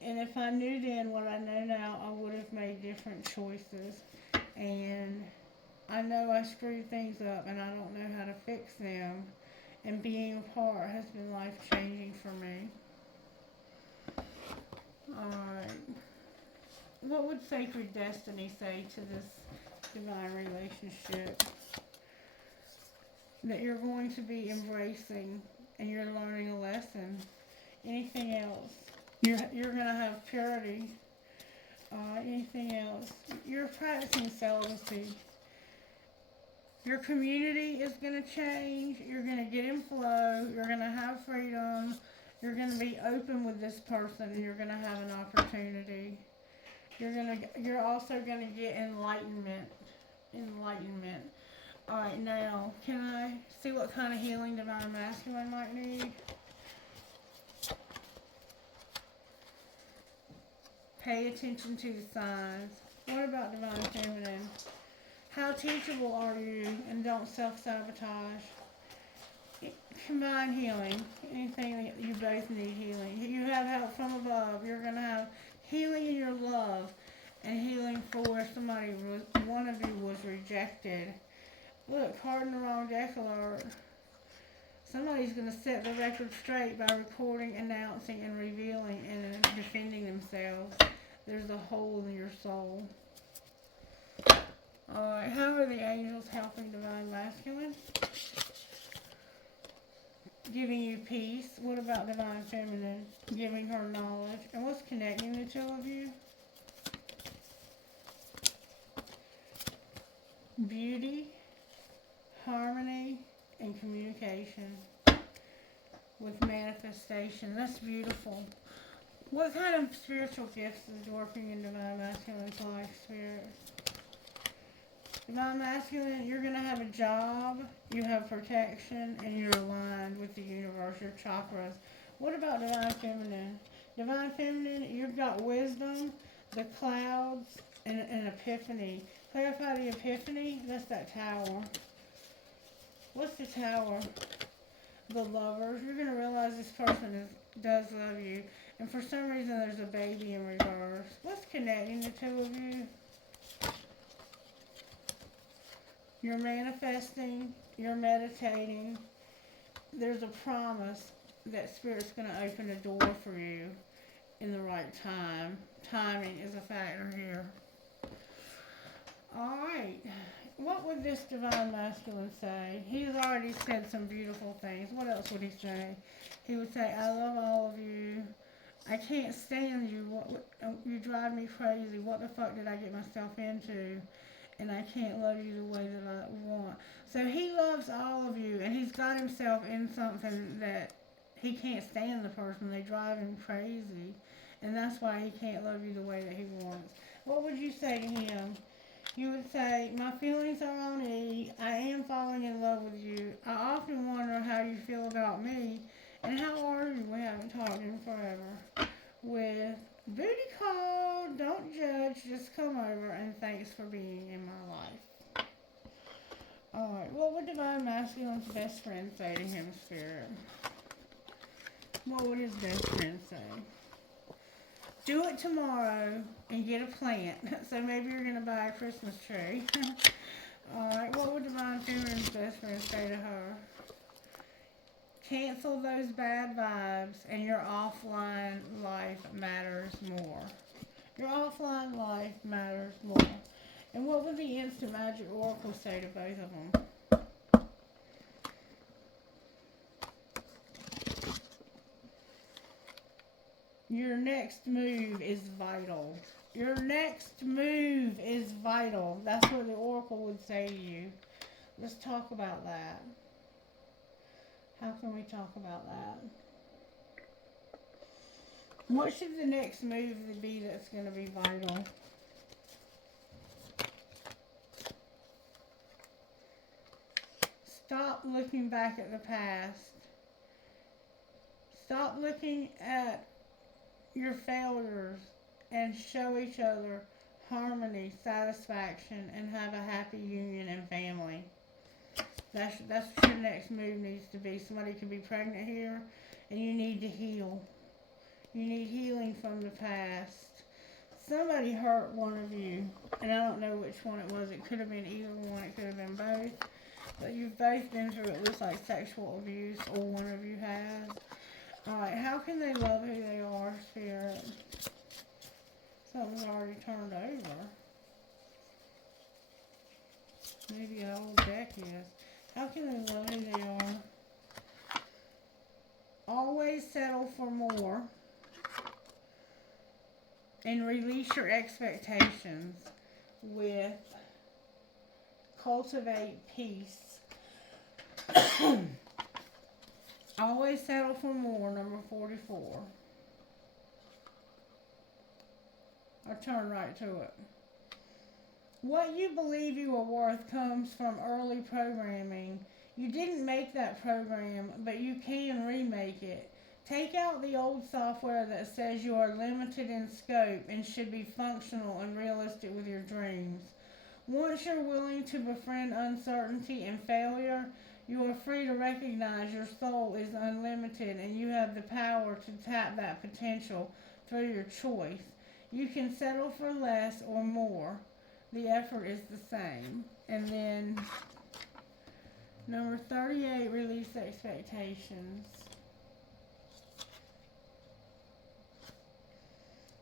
and if I knew then what I know now, I would have made different choices. And I know I screwed things up, and I don't know how to fix them. And being apart has been life-changing for me. Alright. What would sacred destiny say to this divine relationship? That you're going to be embracing and you're learning a lesson. Anything else? You're going to have purity. Anything else? You're practicing celibacy. Your community is going to change. You're going to get in flow. You're going to have freedom. You're going to be open with this person, and you're going to have an opportunity. You're also going to get enlightenment. Enlightenment. All right, now can I see what kind of healing divine masculine might need? Pay attention to the signs. What about divine feminine? How teachable are you, and don't self-sabotage? Combine healing. Anything that you both need healing. You have help from above. You're going to have healing in your love and healing for where one of you was rejected. Look, card in the wrong deck alert. Somebody's going to set the record straight by recording, announcing, and revealing and defending themselves. There's a hole in your soul. Alright, how are the angels helping divine masculine? Giving you peace. What about divine feminine? Giving her knowledge. And what's connecting the two of you? Beauty, harmony, and communication. With manifestation. That's beautiful. What kind of spiritual gifts is working in divine masculine's life, spirit? Divine masculine, you're going to have a job, you have protection, and you're aligned with the universe, your chakras. What about divine feminine? Divine feminine, you've got wisdom, the clouds, and an epiphany. Clarify the epiphany, that's that tower. What's the tower? The lovers. You're going to realize this person does love you. And for some reason, there's a baby in reverse. What's connecting the two of you? You're manifesting. You're meditating. There's a promise that Spirit's going to open a door for you in the right time. Timing is a factor here. All right. What would this divine masculine say? He's already said some beautiful things. What else would he say? He would say, I love all of you. I can't stand you. You drive me crazy. What the fuck did I get myself into? And I can't love you the way that I want. So he loves all of you, and he's got himself in something that he can't stand the person. They drive him crazy. And that's why he can't love you the way that he wants. What would you say to him? You would say, my feelings are on E. I am falling in love with you. I often wonder how you feel about me. And how are you? We haven't talked in forever. with booty call, don't judge, just come over, and thanks for being in my life. Alright, what would Divine Masculine's best friend say to him, Spirit? What would his best friend say? Do it tomorrow and get a plant. So maybe you're going to buy a Christmas tree. Alright, what would Divine Feminine's best friend say to her? Cancel those bad vibes and your offline life matters more. Your offline life matters more. And what would the Instant Magic Oracle say to both of them? Your next move is vital. Your next move is vital. That's what the Oracle would say to you. Let's talk about that. How can we talk about that? What should the next move be that's going to be vital? Stop looking back at the past. Stop looking at your failures and show each other harmony, satisfaction, and have a happy union and family. That's what your next move needs to be. Somebody could be pregnant here, and you need to heal. You need healing from the past. Somebody hurt one of you, and I don't know which one it was. It could have been either one. It could have been both. But you've both been through, it looks like, sexual abuse, or one of you has. Alright, how can they love who they are, Spirit? Something's already turned over. Maybe an old deck is. How can they love who they are? Always settle for more. And release your expectations with cultivate peace. Always settle for more, number 44. I'll turn right to it. What you believe you are worth comes from early programming. You didn't make that program, but you can remake it. Take out the old software that says you are limited in scope and should be functional and realistic with your dreams. Once you're willing to befriend uncertainty and failure, you are free to recognize your soul is unlimited and you have the power to tap that potential through your choice. You can settle for less or more. The effort is the same. And then number 38, release expectations.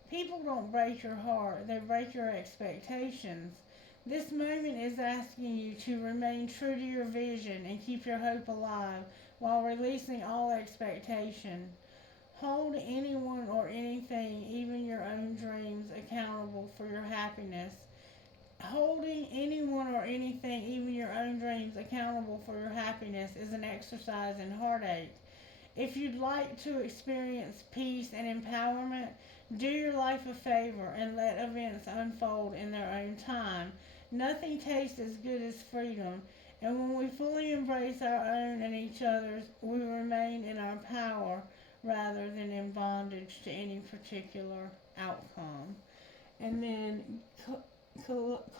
People don't break your heart, they break your expectations. This moment is asking you to remain true to your vision and keep your hope alive while releasing all expectation. Hold anyone or anything, even your own dreams, accountable for your happiness. Holding anyone or anything, even your own dreams, accountable for your happiness is an exercise in heartache. If you'd like to experience peace and empowerment, do your life a favor and let events unfold in their own time. Nothing tastes as good as freedom, and when we fully embrace our own and each other's, we remain in our power rather than in bondage to any particular outcome. And then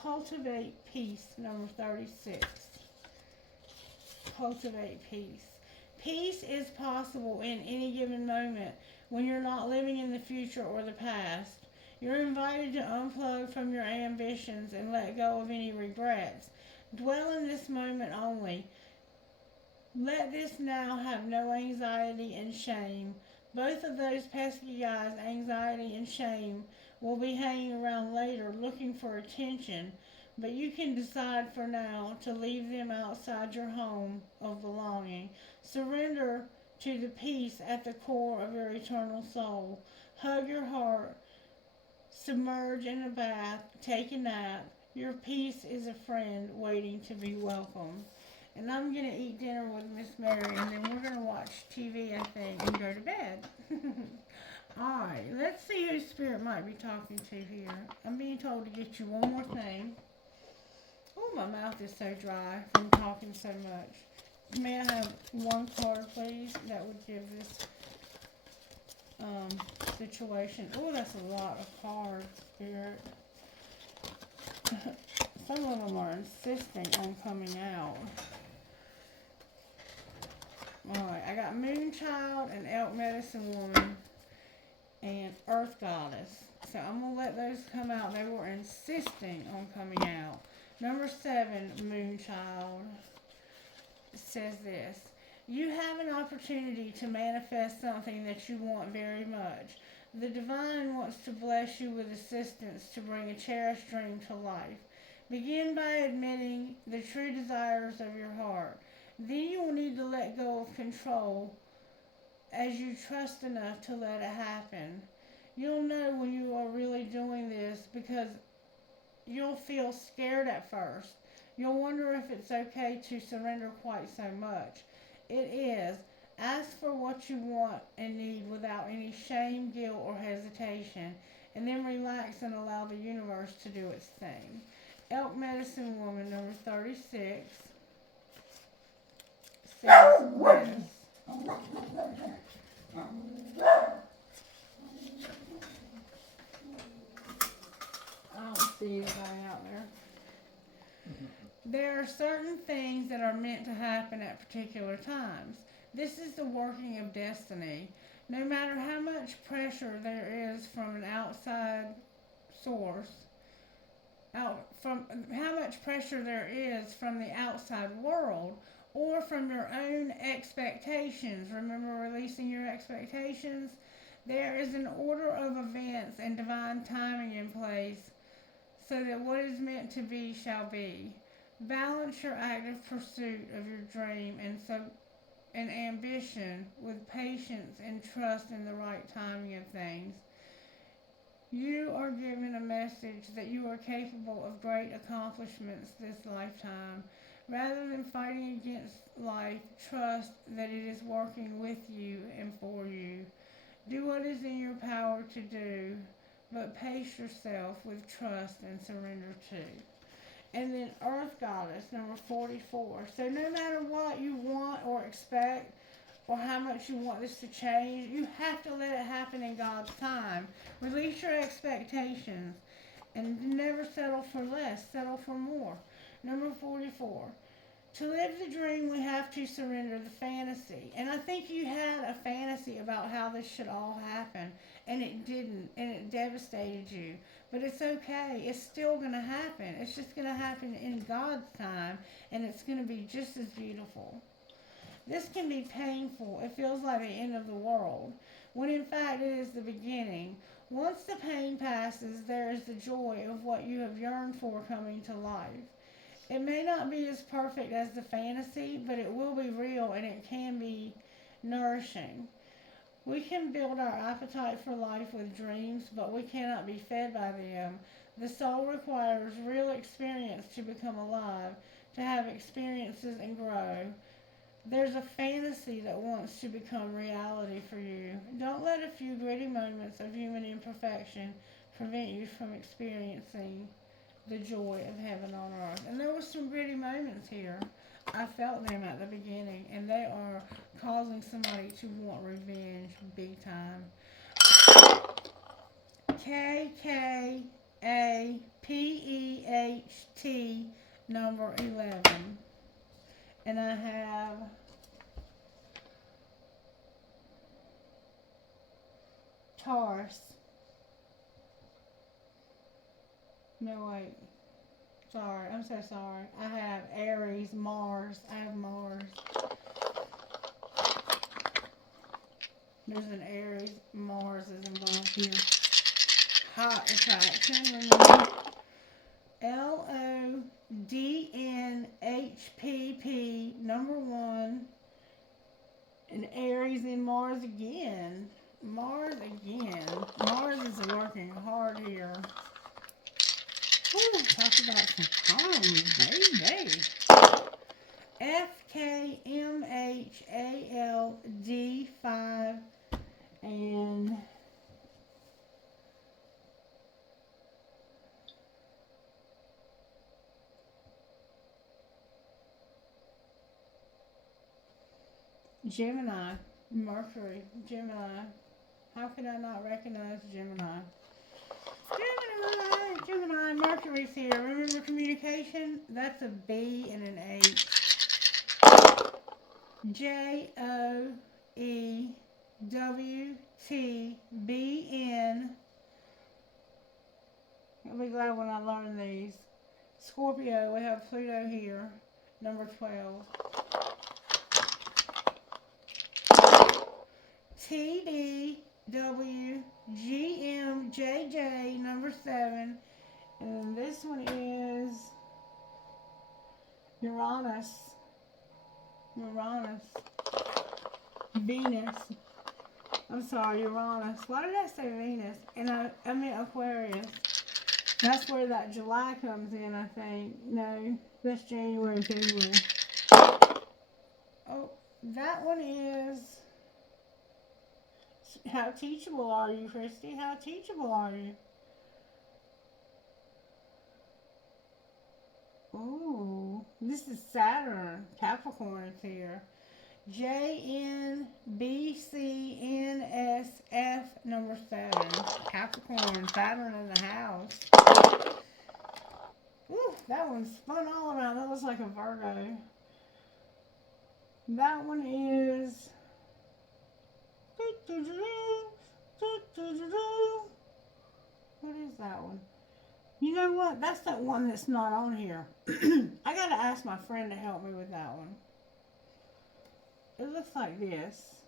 cultivate peace, number 36. Cultivate peace. Peace is possible in any given moment when you're not living in the future or the past. You're invited to unplug from your ambitions and let go of any regrets. Dwell in this moment only. Let this now have no anxiety and shame. Both of those pesky guys, anxiety and shame, will be hanging around later looking for attention, but you can decide for now to leave them outside your home of belonging. Surrender to the peace at the core of your eternal soul. Hug your heart. Submerge in a bath. Take a nap. Your peace is a friend waiting to be welcomed. And I'm going to eat dinner with Miss Mary, and then we're going to watch TV, I think, and go to bed. Alright, let's see who Spirit might be talking to here. I'm being told to get you one more thing. Oh, my mouth is so dry from talking so much. May I have one card, please? That would give this um, situation. Oh, that's a lot of cards, Spirit. Some of them are insisting on coming out. Alright, I got Moonchild and Elk Medicine Woman and Earth Goddess. So I'm going to let those come out. They were insisting on coming out. Number 7, Moonchild, says this. You have an opportunity to manifest something that you want very much. The divine wants to bless you with assistance to bring a cherished dream to life. Begin by admitting the true desires of your heart. Then you will need to let go of control as you trust enough to let it happen. You'll know when you are really doing this because you'll feel scared at first. You'll wonder if it's okay to surrender quite so much. It is. Ask for what you want and need without any shame, guilt, or hesitation, and then relax and allow the universe to do its thing. Elk Medicine Woman, number 36, says this. I don't see anybody out there. There are certain things that are meant to happen at particular times. This is the working of destiny. No matter how much pressure there is from an outside source, from how much pressure there is from the outside world or from your own expectations. Remember releasing your expectations? There is an order of events and divine timing in place so that what is meant to be shall be. Balance your active pursuit of your dream and ambition with patience and trust in the right timing of things. You are given a message that you are capable of great accomplishments this lifetime. Rather than fighting against life, trust that it is working with you and for you. Do what is in your power to do, but pace yourself with trust and surrender to. And then Earth Goddess, number 44. So no matter what you want or expect, or how much you want this to change, you have to let it happen in God's time. Release your expectations and never settle for less, settle for more. Number 44. To live the dream, we have to surrender the fantasy. And I think you had a fantasy about how this should all happen, and it didn't, and it devastated you. But it's okay. It's still going to happen. It's just going to happen in God's time, and it's going to be just as beautiful. This can be painful. It feels like the end of the world, when in fact it is the beginning. Once the pain passes, there is the joy of what you have yearned for coming to life. It may not be as perfect as the fantasy, but it will be real and it can be nourishing. We can build our appetite for life with dreams, but we cannot be fed by them. The soul requires real experience to become alive, to have experiences and grow. There's a fantasy that wants to become reality for you. Don't let a few gritty moments of human imperfection prevent you from experiencing the joy of heaven on earth. And there were some gritty moments here. I felt them at the beginning, and they are causing somebody to want revenge big time. KKAPEHT, number 11. And I have Taurus. No, wait. Sorry, I'm so sorry. I have Aries, Mars. I have Mars. There's an Aries, Mars is involved here. Hot attraction, remember? LODNHPP, number 1. And Aries and Mars again. Mars again. Mars is working hard here. Ooh, talk about some homes, baby. FKMHALD5 and Gemini, Mercury, Gemini. How could I not recognize Gemini? Gemini, Mercury's here. Remember communication? That's a B and an H. JOEWTBN. I'll be glad when I learn these. Scorpio, we have Pluto here. Number 12. TDWGMJJ, number 7. And then this one is Uranus. Venus. I'm sorry, Uranus. Why did I say Venus? And I meant Aquarius. That's where that July comes in, I think. No, that's January, February. Oh, that one is... How teachable are you, Christy? How teachable are you? Ooh, this is Saturn. Capricorn is here. JNBCNSF, number 7. Capricorn, Saturn in the house. Ooh, that one spun all around. That looks like a Virgo. That one is... What is that one? You know what? That's that one that's not on here. I gotta ask my friend to help me with that one. It looks like this.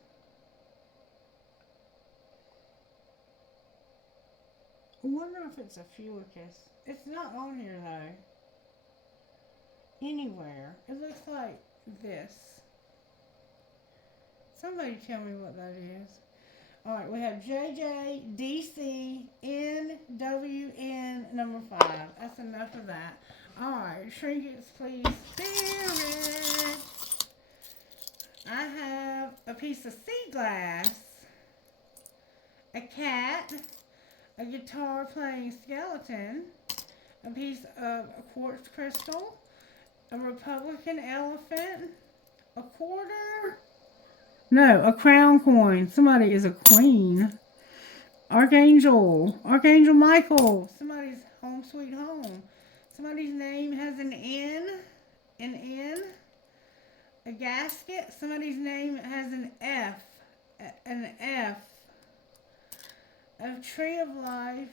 I wonder if it's a fulicus. It's not on here though. Anywhere. It looks like this. Somebody tell me what that is. Alright, we have JJDCNWN, number 5. That's enough of that. Alright, trinkets, please. Spirit. I have a piece of sea glass, a cat, a guitar playing skeleton, a piece of quartz crystal, a Republican elephant, a quarter. No, a crown coin. Somebody is a queen. Archangel Michael. Somebody's home sweet home. Somebody's name has an N. A gasket. Somebody's name has an F. A tree of life.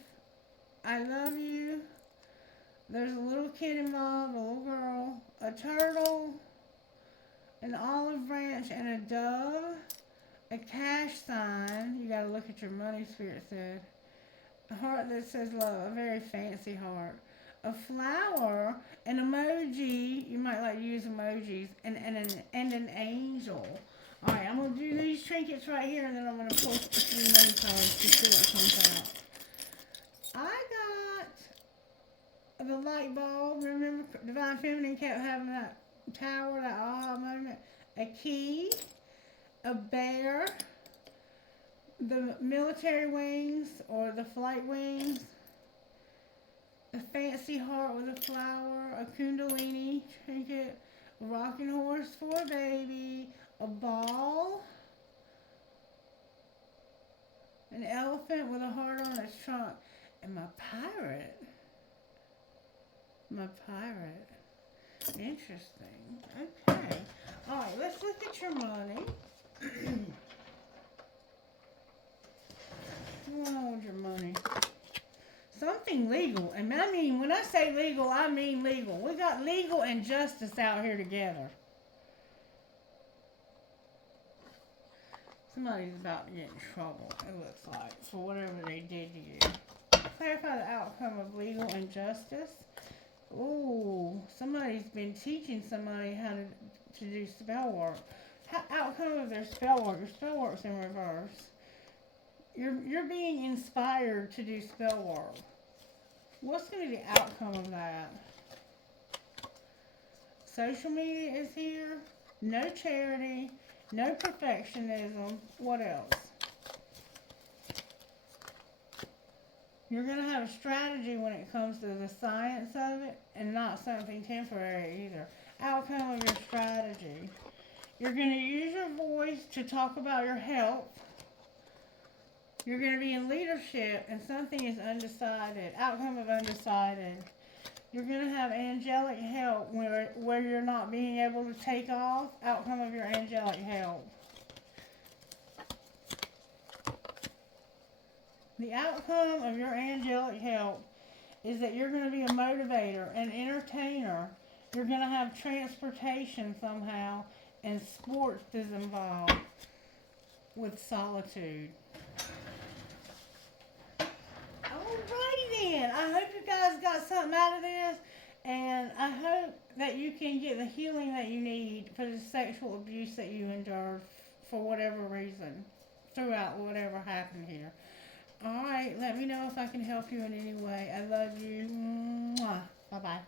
I love you. There's a little kid involved, a little girl, a turtle, an olive branch, and a dove, a cash sign. You gotta look at your money, Spirit said. A heart that says love, a very fancy heart. A flower, an emoji. You might like to use emojis, and an angel. All right, I'm gonna do these trinkets right here, and then I'm gonna pull a few money cards to see what comes out. I got the light bulb. Remember, Divine Feminine kept having that tower, that aha moment. A key, a bear, the military wings or the flight wings, a fancy heart with a flower, a kundalini trinket, a rocking horse for a baby, a ball, an elephant with a heart on its trunk, and my pirate. Interesting. Okay. All right, let's look at your money. What's going on with your money? Something legal. And I mean, when I say legal, I mean legal. We got legal and justice out here together. Somebody's about to get in trouble, it looks like, for whatever they did to you. Clarify the outcome of legal injustice. Ooh, somebody's been teaching somebody how to do spell work. Outcome of their spell work. Your spell work's in reverse. You're being inspired to do spell work. What's going to be the outcome of that? Social media is here. No charity. No perfectionism. What else? You're going to have a strategy when it comes to the science of it, and not something temporary either. Outcome of your strategy. You're going to use your voice to talk about your health. You're going to be in leadership, and something is undecided. Outcome of undecided. You're going to have angelic help where you're not being able to take off. Outcome of your angelic help. The outcome of your angelic help is that you're going to be a motivator, an entertainer. You're going to have transportation somehow, and sports is involved with solitude. Alrighty then. I hope you guys got something out of this, and I hope that you can get the healing that you need for the sexual abuse that you endured for whatever reason throughout whatever happened here. Alright, let me know if I can help you in any way. I love you. Mwah. Bye-bye.